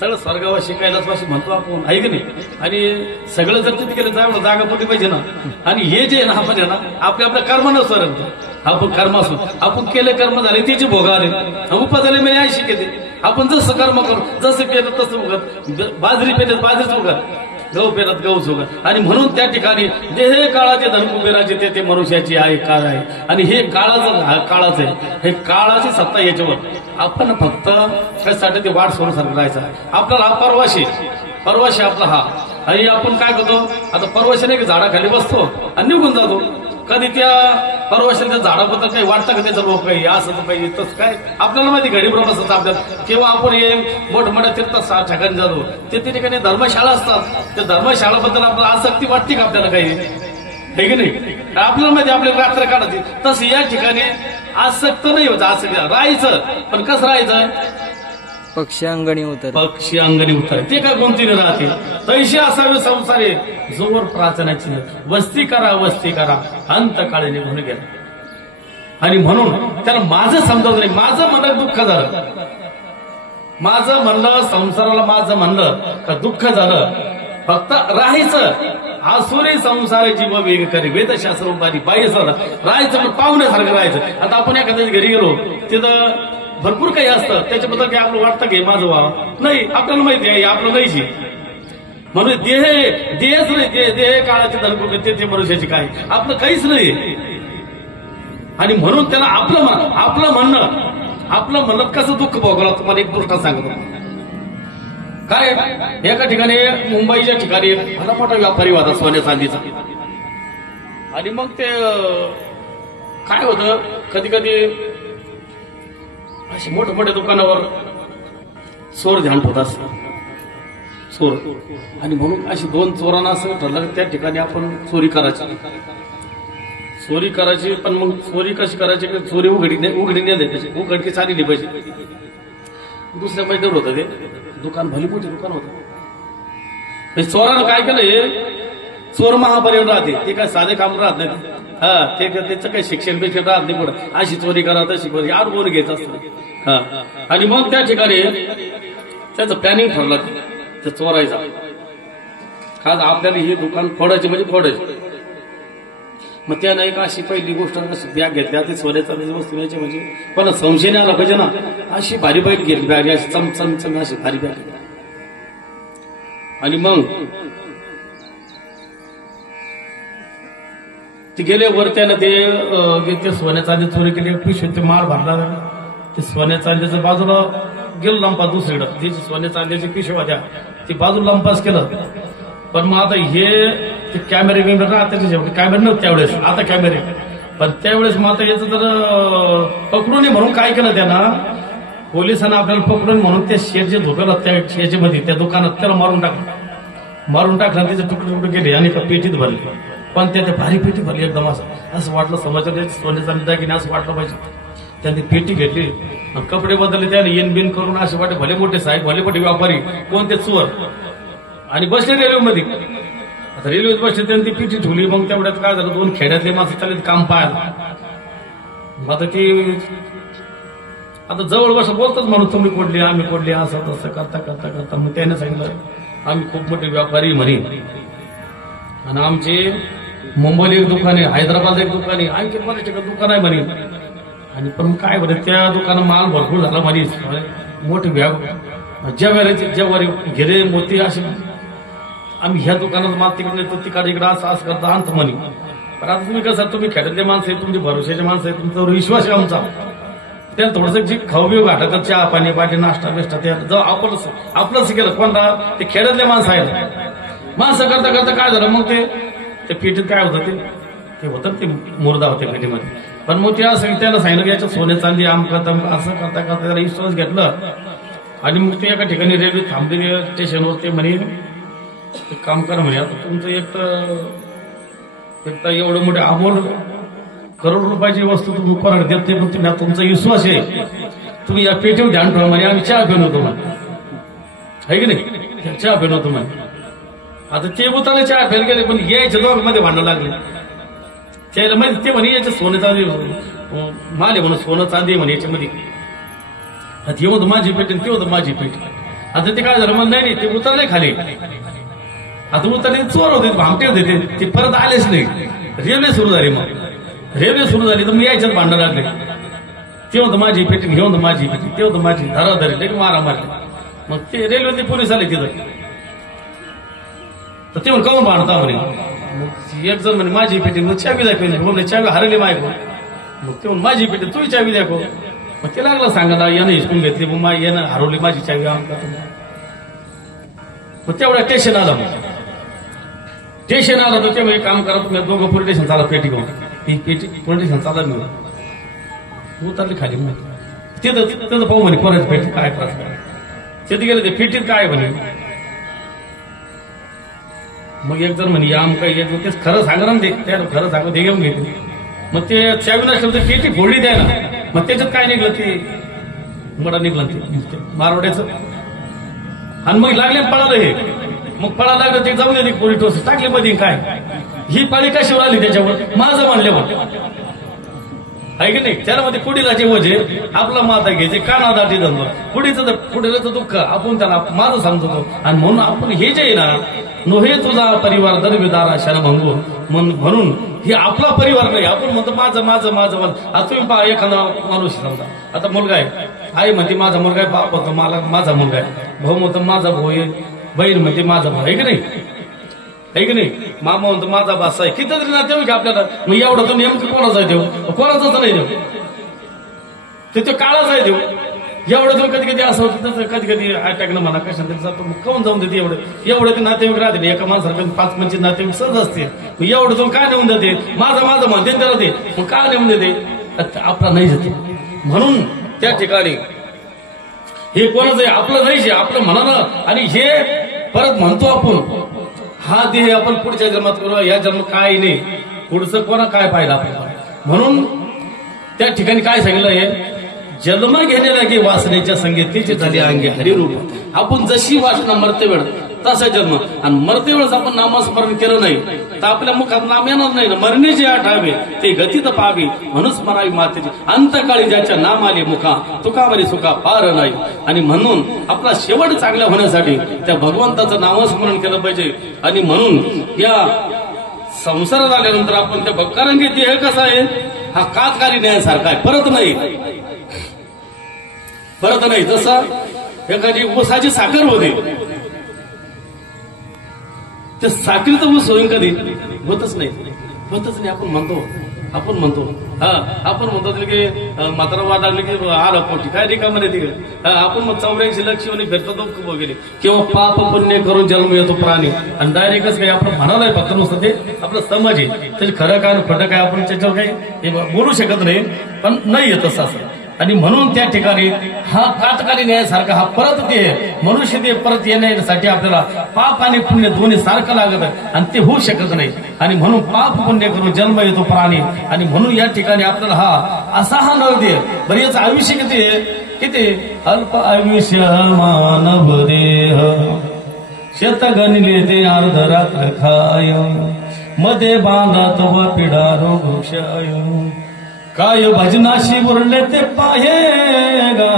सगळं स्वर्गवासी कैलासवासी म्हणतो आपण, आहे की नाही. आणि सगळं जर तिथे गेलं जावं जागा पोटी पाहिजे ना. आणि हे जे ना आपण आहे ना, आपल्या कर्मानुसार आपण कर्म असू, आपण केले कर्म झाले त्याचे भोग आले, उपा झाले मी ऐशी केले. आपण जसं कर्म करू, जसं केलं तसं उगत. बाजरी पेरत बाजरीच उगत, गहू पेरत गहूच उगत. आणि म्हणून त्या ठिकाणी जे हे काळाचे धनकुबेराचे ते मनुष्याची आहे काळ आहे. आणि हे काळाचं आहे, हे काळाची सत्ता याच्यावर. आपण फक्त त्यासाठी ते वाट सोडून राहायचं. आपल्याला हा परवाशी आपला हा. आणि आपण काय करतो, आता परवाशी नाही की झाडाखाली बसतो आणि निघून जातो. कधी त्या परवाशाच्या झाडाबद्दल काही वाटतं का त्याचं लोक काही असं पाहिजे तसं काय आपल्याला माहिती. गडीवर बसत आपल्याला केव्हा आपण हे मोठमोठ्या तीर्थस्थान ठिकाणी जातो, ते ठिकाणी धर्मशाळा असतात. त्या धर्मशाळाबद्दल आपल्याला आसक्ती वाटते का आपल्याला काही, हे की नाही. आपल्याला माहिती आपल्याला रात्र काढायची. तसं या ठिकाणी आसक्त नाही होतं, आसक्त राहायचं. पण कसं राहायचं, पक्षी अंगणी उतर ते काय कोणतीने राहते. तैसे असावे संसारे जोवर प्रार्थनाची वस्ती करा अंत काळी निघून गेला. आणि म्हणून त्याला माझं समजत नाही. माझं मनात दुःख झालं, माझं म्हणलं संसाराला, माझं म्हणलं का दुःख झालं. फक्त राहायचं आसुरी संसार जीव वेग करी वेदशास्त्र उपाधी बाह्य सर राहायचं, पण पाहुण्यासारखं राहायचं. आता आपण एखाद्या घरी गेलो तिथं भरपूर काही असतं, त्याच्याबद्दल काही आपलं वाटतं की माझं व्हावं नाही. आपल्याला माहिती आहे आपलं नाहीची. म्हणून देहच नाही, देह काळाचे धनकुबे ते मनुष्याचे काय आपलं काहीच नाही. आणि म्हणून त्याला आपलं म्हणणं कसं दुःख भोगवलं. तुम्हाला एक दृष्टांत सांगतो. काय एका ठिकाणी मुंबईच्या ठिकाणी मला मोठा व्यापारी होता सोन्या चांदीचा. आणि मग ते काय होतं, कधी कधी अशी मोठ्या दुकानावर चोर ध्यान ठेवत असतात, चोर. आणि म्हणून अशी 2 चोरांना असं ठरलं त्या ठिकाणी आपण चोरी करायची. पण मग चोरी कशी करायची, चोरी उघडी नाही द्यायची, उघडकी चालली पाहिजे. दुसऱ्या मैदान होतं ते दुकान, भली मोठी दुकान होतं. चोरानं काय केलं, चोर महापर्यंत राहते, ते काय साधे काम राहत नाही. ते त्याचं काही शिक्षण राहत नाही पुढे. अशी चोरी करा तशी चोरी आडबोर घेत असत. आणि मग त्या ठिकाणी त्याचं प्लॅनिंग ठरलं ते चोरायचा. आज आपल्याला हे दुकान फोडायचे म्हणजे फोडायचे. मग त्यानं एक अशी पहिली गोष्ट बॅग घेतल्या, ते सोन्याचा वस्तू घ्यायची म्हणजे पण संशय नाही आला पाहिजे ना. अशी भारी बॅग घेतली, बॅग अशी चमचम अशी भारी बॅग. आणि मग ते गेले वर, त्यानं ते सोन्या चांदी चोरी केली, पिशवीत ते माल भरला. ते सोन्या चांदीच्या बाजूला गेलो लंपास दुसरीकडं, तिची सोने चांदीची पिशव्या द्या, ती बाजूला लंपास केलं. पण मग आता हे ते कॅमेरे बिमेरे राहते, कॅमेरे नव्हते त्यावेळेस, आता कॅमेरे. पण त्यावेळेस मग आता याचं तर पकडून नये म्हणून काय केलं त्यानं, पोलिसांना आपल्याला पकडून म्हणून त्या शेड जे झोपेला त्या याच्यामध्ये त्या दुकानात त्याला मारून टाकलं तिचे तुकडे तुकडे गेले आणि एका पेटीत भरले. पण त्या भारी पेटी भरली एकदम, असं वाटलं समाजात सोने चांदी दागिने असं वाटलं पाहिजे. त्यांनी पेटी घेतली, कपडे बदलले, त्याने येन बिन करून असे वाटे भले मोठे साहेब, भले मोठे व्यापारी, कोणते चोर, आणि बसले रेल्वेमध्ये. आता रेल्वेत बसले, त्यांनी ती पेटी ठेवली. मग तेवढ्यात काय झालं, 2 खेड्यातले माणसं चालले काम पाहायला. मग आता ती आता जवळ बस बोलतच म्हणून तुम्ही कोडले आम्ही कोडले, असं तसं करता करता करता मग त्याने सांगितलं आम्ही खूप मोठे व्यापारी म्हणे, आणि आमचे मुंबईला एक दुकान आहे, हैदराबाद एक दुकान आहे, आणखी बरेच दुकान आहे म्हणे. आणि पण काय म्हणे, त्या दुकानात माल भरपूर झाला म्हणे, मोठे ज्यावारी घेरे मोती असे, आम्ही ह्या दुकानात माल तिकडे नेतो, तिकडे इकडे असं करता आणतो म्हणे. पण आता तुम्ही कसं, तुम्ही खेड्यातले माणसं आहे, तुमचे भरोशाचे माणसं आहे, तुमच्यावर विश्वास आहे आमचा. त्याला थोडंसं जे खाऊ बिऊ घाटायचं, चहा पाणी पाठी नाश्ता बिष्टा, त्या आपलंच केलं. कोणता ते खेड्यातले माणसं आहेत. माणसं करता करता काय झालं, मग ते पेटीत काय होतं, ते होतं ते मुर्दा होते पेटीमध्ये. पण मग ते असं त्याला सांगितलं याच्यात सोने चांदी आमका तमका, असं करता करता त्याला विश्वास घेतलं. आणि मग ते एका ठिकाणी रेल्वे थांबली स्टेशनवर, ते म्हणे काम करा म्हणे, आता तुमचं एक तर एवढं मोठे अमोल करोड रुपयाची वस्तू तुम्ही कोणाला देत नाही, पण तुम्ही तुमचा विश्वास आहे, तुम्ही या पेटीवर ध्यान ठेवा म्हणे, आम्ही चहा पिऊन होतो म्हणे, आहे की नाही, चहा पिऊन होतो म्हणे. आता ते उतारले चहा फेल गेले, पण यायच्या दोघांमध्ये भांडण लागले. त्याला माहिती, ते म्हणे याच्या सोने चांदी माल आहे म्हणून, सोनं चांदी म्हणे याच्यामध्ये. हे होतं माझी पेटी, ते होतं माझी पेटी. आता ते काय झालं, मग नाही ते उतरले खाली. आता उतरले चोर होते, भामटे होते, ते परत आलेच नाही. रेल्वे सुरू झाली, मग रेल्वे सुरू झाली तर मग यायच्यात भांडण लागले. ते होतं माझी पेटी, हे होतं माझी पेटी, ते होतं माझी, धराधरी लेक मारा मारले. मग ते रेल्वे पोलीस आले तिथं, तर ते म्हणून काऊन भांडता म्हणे. एक जण म्हणे माझी पेटी, मग चावी दाखवली, चावी हरली मायको. मग ते म्हणून माझी पेटी, तू चावी दाखव. मग ते लागलं सांगायला, यानं हिसकून घेतली, मग यानं हरवली माझी चावी आमका. मग तेवढ्या स्टेशन आलं, स्टेशन आलं तर ते म्हणजे काम करा तुम्ही दोघं पोलीस स्टेशन चाला, पेटी घेऊन ही पेटी पोलीस स्टेशन चालत मी उतरली खाली. मग तिथं पाहू म्हणे कोणाची पेटी काय करत, तिथे गेले ते पेटीत काय म्हणे. मग एक जण म्हणे आम काही ते खरं सांगा ना, ते खरं सांगू ते घेऊन घेते. मग ते चावी नसलं तर पेटी फोडली द्या ना. मग त्याच्यात काय निघलं, ते मडा निघलं ते मारवाड्याचं. आणि मग लागले पळालं हे, मग पळायला लागलं ते जाऊन दे पोलीस स्टेशन टाकले मध्ये. काय ही पाळी कशावर आली त्याच्यावर, माझं म्हणल्यावर, आहे की नाही. त्याला मध्ये पुढीलाचे वजे आपला माता घ्यायचे, काना दाटी धंदो, पुढीचं दुःख आपण त्याला माझं समजतो. आणि म्हणून आपण हे जे आहे ना, नोहे तुझा परिवार दरविदार अशानं भंगू, म्हणून हे आपला परिवार नाही. आपण म्हणतो माझं माझं माझं माझं. आता तुम्ही पहा, एखादा माणूस समजा, आता मुलगा आहे, आई म्हणते माझा मुलगा आहे, बाप म्हणतो मला माझा मुलगा आहे, भाऊ म्हणतो माझा भाऊ आहे, बहीण म्हणते माझा भाऊ, आहे की नाही, आहे की नाही, मामा म्हणतो माझा बासा आहे. किती तरी नातेवाईक की आपल्याला. मग एवढं तो नेमकं कोणाचा आहे देऊ, कोणाचाच नाही देऊ, ते काळाच आहे देऊ. एवढं तर कधी कधी असं होतं, कधी कधी अटॅकनं म्हणा कशाने जातो, मग काऊन जाऊन देते एवढे ते नातेवाईक राहते. एका माणसाला 5-25 नातेवाईक सहज असते. मग एवढं तो काय नेऊन देते, माझं माझं म्हणते त्याला ते, मग का नेऊन देते, आपला नाही देते. म्हणून त्या ठिकाणी हे कोणाचं आहे, आपलं नाही, आपलं म्हणानं. आणि हे परत म्हणतो आपण, हा देह आपण पुढच्या जन्मात करू, या जन्म काय नाही, पुढचं कोणा काय पाहिलं आपण. म्हणून त्या ठिकाणी काय सांगितलं आहे, जन्म घेणे लागे वासनेच्या संगीतीची झाली अंगे हरिरूप. आपण जशी वासना मरते वेळ तसा जन्म, आणि मरते वेळेस आपण नामस्मरण केलं नाही तर आपल्या मुखात नाम येणार नाही ना. मरणे जे आठावे ते गतीत पाहावी, म्हणून स्मरावी मातेची अंतकाळी ज्याच्या नाम आले मुखा, तुका म्हणे सुखा पार नाही. आणि म्हणून आपला शेवट चांगला होण्यासाठी त्या भगवंताचं नामस्मरण केलं पाहिजे. आणि म्हणून या संसारात आल्यानंतर आपण त्या बक्कारंगी देह कसा आहे, हा कातकारी न्यायासारखा आहे, परत नाही. जसं एखादी ऊसाची साखर होते, ते साखरेचं ऊस होईल कधी, होतच नाही. आपण म्हणतो आपण म्हणतो आपण म्हणतो की म्हातारा वाट लागली की आलं पोटी काय रिकाम नाही तिकडे आपण मग 84 लक्ष फिरतो तो वगैरे किंवा पाप पुण्य करून जन्म येतो प्राणी आणि डायरेक्टच काही आपण म्हणालाय फक्त नुसतं ते आपलं समज आहे त्याचे खरं काय खोटं काय आपण त्याच्यावर काही बोलू शकत नाही पण नाही येत असं आणि म्हणून त्या ठिकाणी हा काटकाली न्यायासारखा हा परत ते मनुष्य ते परत येण्यासाठी आपल्याला पाप आणि पुण्य दोन्ही सारखं लागत आणि ते होऊ शकत नाही आणि म्हणून पाप पुण्य करून जन्म येतो प्राणी आणि म्हणून या ठिकाणी आपल्याला हा असा हा नव दे बरं याचं आयुष्य किती अल्प आयुष्य मानव देह शेत गणले ते अर्ध रात्र खाय मध्ये बांधत व पिढा रोग क्षय काय भजनाशी उरले ते पाहे गा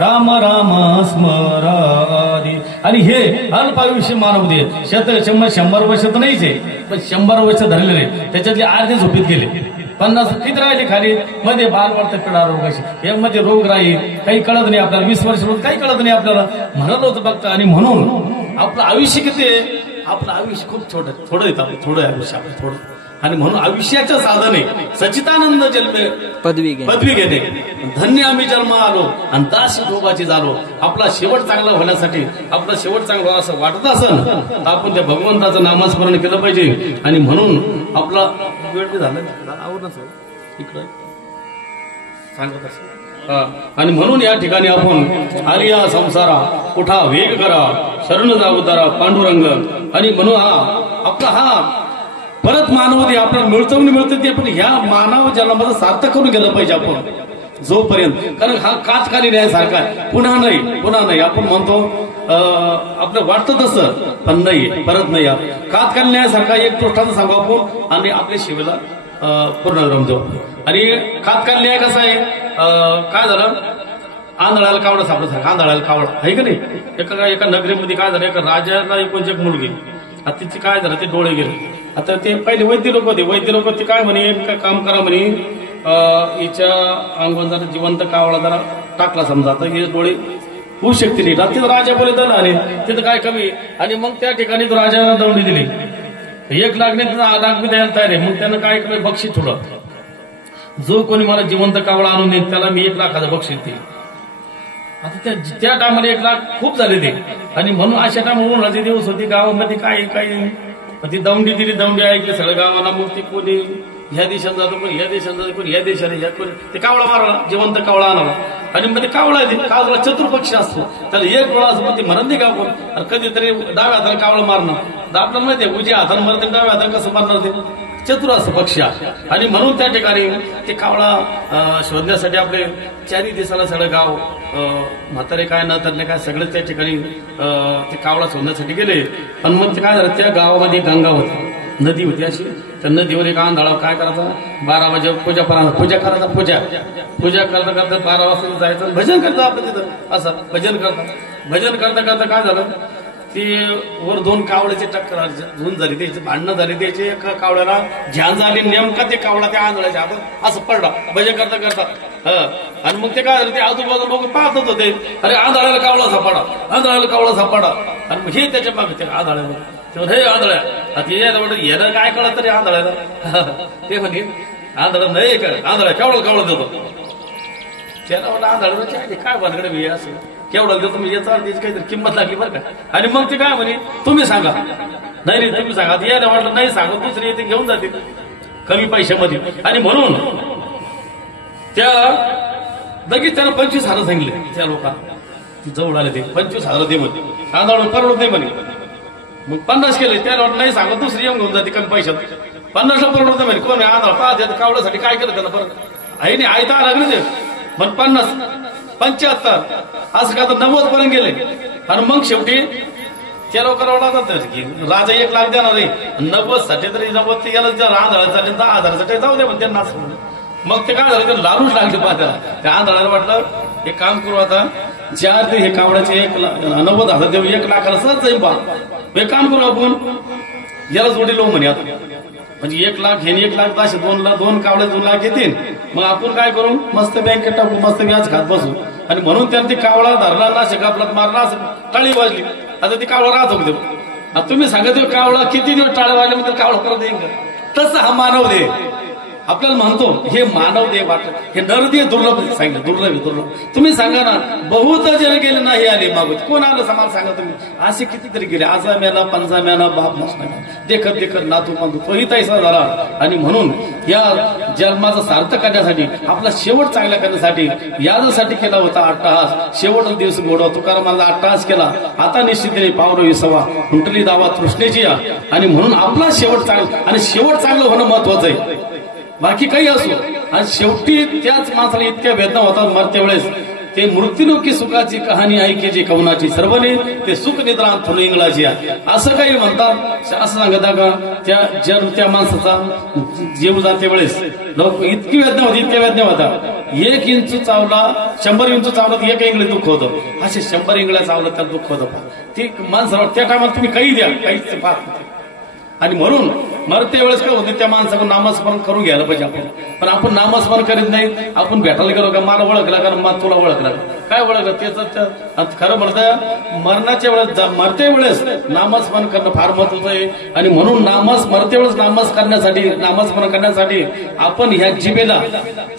राम राम स्मरादी आणि हे अल्पायुष्य मानव दे 100 वर्ष तर नाहीच आहे पण 100 वर्ष धरलेले त्याच्यातले अर्धे झोपीत गेले 50 किती राहिले खाली मध्ये बाल पडतं पिढा रोगाशी यामध्ये रोग राहील काही कळत नाही आपल्याला 20 वर्ष काही कळत नाही आपल्याला म्हणत होतं फक्त आणि म्हणून आपलं आयुष्य किती आहे आपलं आयुष्य खूप थोडं येतं आपलं थोडं आयुष्य आपलं थोडं आणि म्हणून आयुष्याच्या साधने सचितानंद जन्मे पदवी घेणे धन्य आम्ही जन्म आलो आणि दास भोगाची झालो आपला शेवट चांगला होण्यासाठी आपला शेवट चांगला असं वाटत असेल तर आपण त्या भगवंताचं नामस्मरण केलं पाहिजे आणि म्हणून आपला वेळ बी झाला आवडच इकडं सांगत असं आणि म्हणून या ठिकाणी आपण आर्या संसारा उठा वेग करा शरण जाऊतारा पांडुरंग आणि म्हणून आपला हा परत मानवते आपल्याला मिळतं ते पण ह्या मानव जन्माचं सार्थक करून गेलं पाहिजे आपण जोपर्यंत कारण हा काटकाली न्यायासारखा आहे पुन्हा नाही आपण म्हणतो आपलं वाटतं तसं पण नाही परत नाही काटकाली न्यायासारखा एक पृष्ठाचं सांगू आपण आणि आपल्या शिवेला पूर्ण रमतो आणि काटकाली न्याय कसा आहे काय झालं आंधळाला कावडा सापडा आंधळाला कावडा आहे का नाही एका नगरीमध्ये काय झालं एका राजाला एक मुलगी आता तिचे काय झालं ते डोळे गेले आता ते पहिले वैद्य लोक ते काय म्हणे काम करा म्हणे हिच्या अंगावर जरा जिवंत कावळा जरा टाकला समजा आता हे डोळे होऊ शकते नाही तिथं राजा बोले दल आले तिथं काय कमी आणि मग त्या ठिकाणी राजाला दौंडी दिली 1 लाख नाही 10 लाख बी द्यायला तयार आहे मग त्यानं काय कमी बक्षीस थोडं जो कोणी मला जिवंत कावळा आणून देईल त्याला मी 1 लाखाचं बक्षीस देईल आता त्या टायमाला 1 लाख खूप झाले ते आणि म्हणून अशा टायमाला उन्हाचे दिवस होते गावामध्ये काय ती दौंडी दिली दौंडी ऐकली सगळ्या गावाला मग ती कोणी ह्या देशात जातो कोणी ह्या देशात जातो कोणी ह्या देशाला कोणी ते कावळा मारला जिवंत कावळा आणाला आणि मग ते कावळा कावळा चतुर्पक्ष असतो त्याला एक डोळा असं ते म्हणत नाही का आपण कधीतरी डाव्या हाताला कावळा मारणं आपल्याला माहितीये उजव्या हाताला मरते डाव्या हाताला कसं मारणार ते चतुर असं पक्षी आणि म्हणून त्या ठिकाणी ते कावळा शोधण्यासाठी आपले 4 दिवसाला सगळं गाव म्हातारे काय न तरले काय सगळे त्या ठिकाणी ते कावळा शोधण्यासाठी गेले पण मग ते काय झालं त्या गावामध्ये गंगा होती नदी होती अशी त्या नदीवर एक आंधळा काय करायचा 12 वाजे पूजा करायचा पूजा करता 12 वाजता जायचं भजन करता आपण तिथं असं भजन करता काय झालं ती वर 2 कावळ्याचे टक्कर धुवून झाली त्याची भांडणं झाली त्याचे एका कावळ्याला ध्यान झाली नेमका ते कावळा त्या आंधळ्याच्या हातात असं पडला भजन करता आणि मग ते काय झालं ते आजूबाजू लोक पाहतच होते अरे आंधळ्याला कावळा सापडा आणि मग हे त्याच्या मागे ते आंधळ्यावर हे आंधळ्या आता येणं काय कळत तरी आंधळ्याला ते म्हणे आंधळा नाही का आंधळ्या कावळा देतो त्याला वाटलं आंधळ्याची काय भानगडे मी असं केवढं देतो मी याचा काहीतरी किंमत लागली बरं का आणि मग ते काय म्हणे तुम्ही सांगा नाही तुम्ही सांगा यायला वाटलं नाही सांगा दुसरी ते घेऊन जाते कमी पैशामध्ये आणि म्हणून त्या लगेच त्यानं 25,000 सांगितले त्या लोकांना जवळ आले ते 25,000 दे म्हणे आंधळ परवडत नाही म्हणे मग 50 केले त्याला वाटलं नाही सांगा दुसरी येऊन घेऊन जाते कमी पैशात 50ला परवडत म्हणे कोण आंधळ पाहते कावड्यासाठी काय केलं त्याला परत आहे नाही आयता लागले मग 50 75 असं का तर 90 पर्यंत गेले आणि मग शेवटी त्या लोकांना वाटत की राजा 1 लाख देणार आहे 90 साठी तरी 90 ते याला आंधळासाठी 10,000 जाऊ दे पण त्यांना मग ते काय झालं ते लालूच लागले पाहत्याला त्या आंधळाला वाटलं एक काम करू आता 4 ते हे कावड्याचे 90,000 देऊ 1 लाखाला सहज जाईल बा हे काम करू आपण याला जोडी लावू म्हणे आता म्हणजे 1 लाख हे 1 लाख असे 2 कावड्या 2 लाख येतील मग आपण काय करू मस्त बँकेत टाकू मस्त व्याज खात बसू आणि म्हणून त्याला ते कावळा धरला ना शेकापलात मारला असं टाळी वाजली आता ती कावळा राहत होते आता तुम्ही सांगा ते कावळा किती दिवस टाळी वाजले म्हणजे कावळा परत येईल का तसं हा मानव दे आपल्याला म्हणतो हे मानव देह वाटत, हे नरदेह दुर्लभ सांगितलं, दुर्लभ. तुम्ही सांगा ना, बहुत जण गेले ना हे आले मागत, कोण आलं समाज सांगा तुम्ही. असे कितीतरी गेले, आजा मेला, पंजा मेला, बाप नसणार, देखत देखत नातू बांधू तोही तैसा झाला. आणि म्हणून या जन्माचा सार्थक करण्यासाठी, आपला शेवट चांगला करण्यासाठी यासाठी केला होता अट्टहास. शेवट दिवस गोडवा तुकारामाला अट्टहास केला. आता निश्चितीने पावलं विसावा, हुंटली दावा तृष्णेची या. आणि म्हणून आपला शेवट चांगला, आणि शेवट चांगलं होणं महत्वाचं आहे, बाकी काही असो. आणि शेवटी त्याच माणसाला इतक्या वेदना होतात मरते वेळेस, ते मृत्यूलोकी सुखाची कहाणी ऐकायची कवनाची, सर्वने ते सुख निद्रांत थोडं इंगळाची. असं काही म्हणतात, असं सांगता का त्या माणसाचा जीव जाते वेळेस लोक इतकी वेदना होती, इतक्या वेदना होतात. 1 इंच चावला, 100 इंच चावला तर 1 इंगळे दुःख होतं. असे 100 इंगळ्या चावलं त्याला दुःख होतं. ती माणसाला त्या टायमाला तुम्ही काही द्या, काहीच पाहत. आणि म्हणून मरते वेळेस काय होते, त्या माणसाकडून नामस्मरण करून घ्यायला पाहिजे आपण. पण आपण नामस्मरण करीत नाही. आपण भेटायला गेलो का, मला ओळखला का, मला तुला ओळखला, काय ओळखलं त्याचं. खरं म्हणतं मरणाच्या वेळेस, मरते वेळेस नामस्मरण करणं फार महत्वाचं आहे. आणि म्हणून मरते वेळेस नामस्मरण करण्यासाठी आपण ह्या जिभेला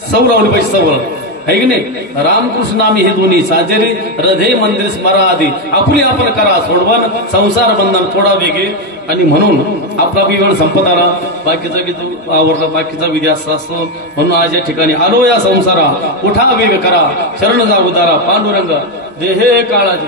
सौ लावली पाहिजे, सौ है की नाही. रामकृष्ण नामी हे दोन्ही साजेरी, हृदय मंदिर स्मरा आधी, आपली आपण करा सोडवण, संसार बंधन थोडा वेगे. आणि म्हणून आपला वेळ संपत आला, बाकीचा गीत आवडला, बाकीचा विधी असा असतो. म्हणून आज या ठिकाणी आलो या संसारा, उठा वेग करा, शरण जा उदारा, पांडुरंग देहे काळाची.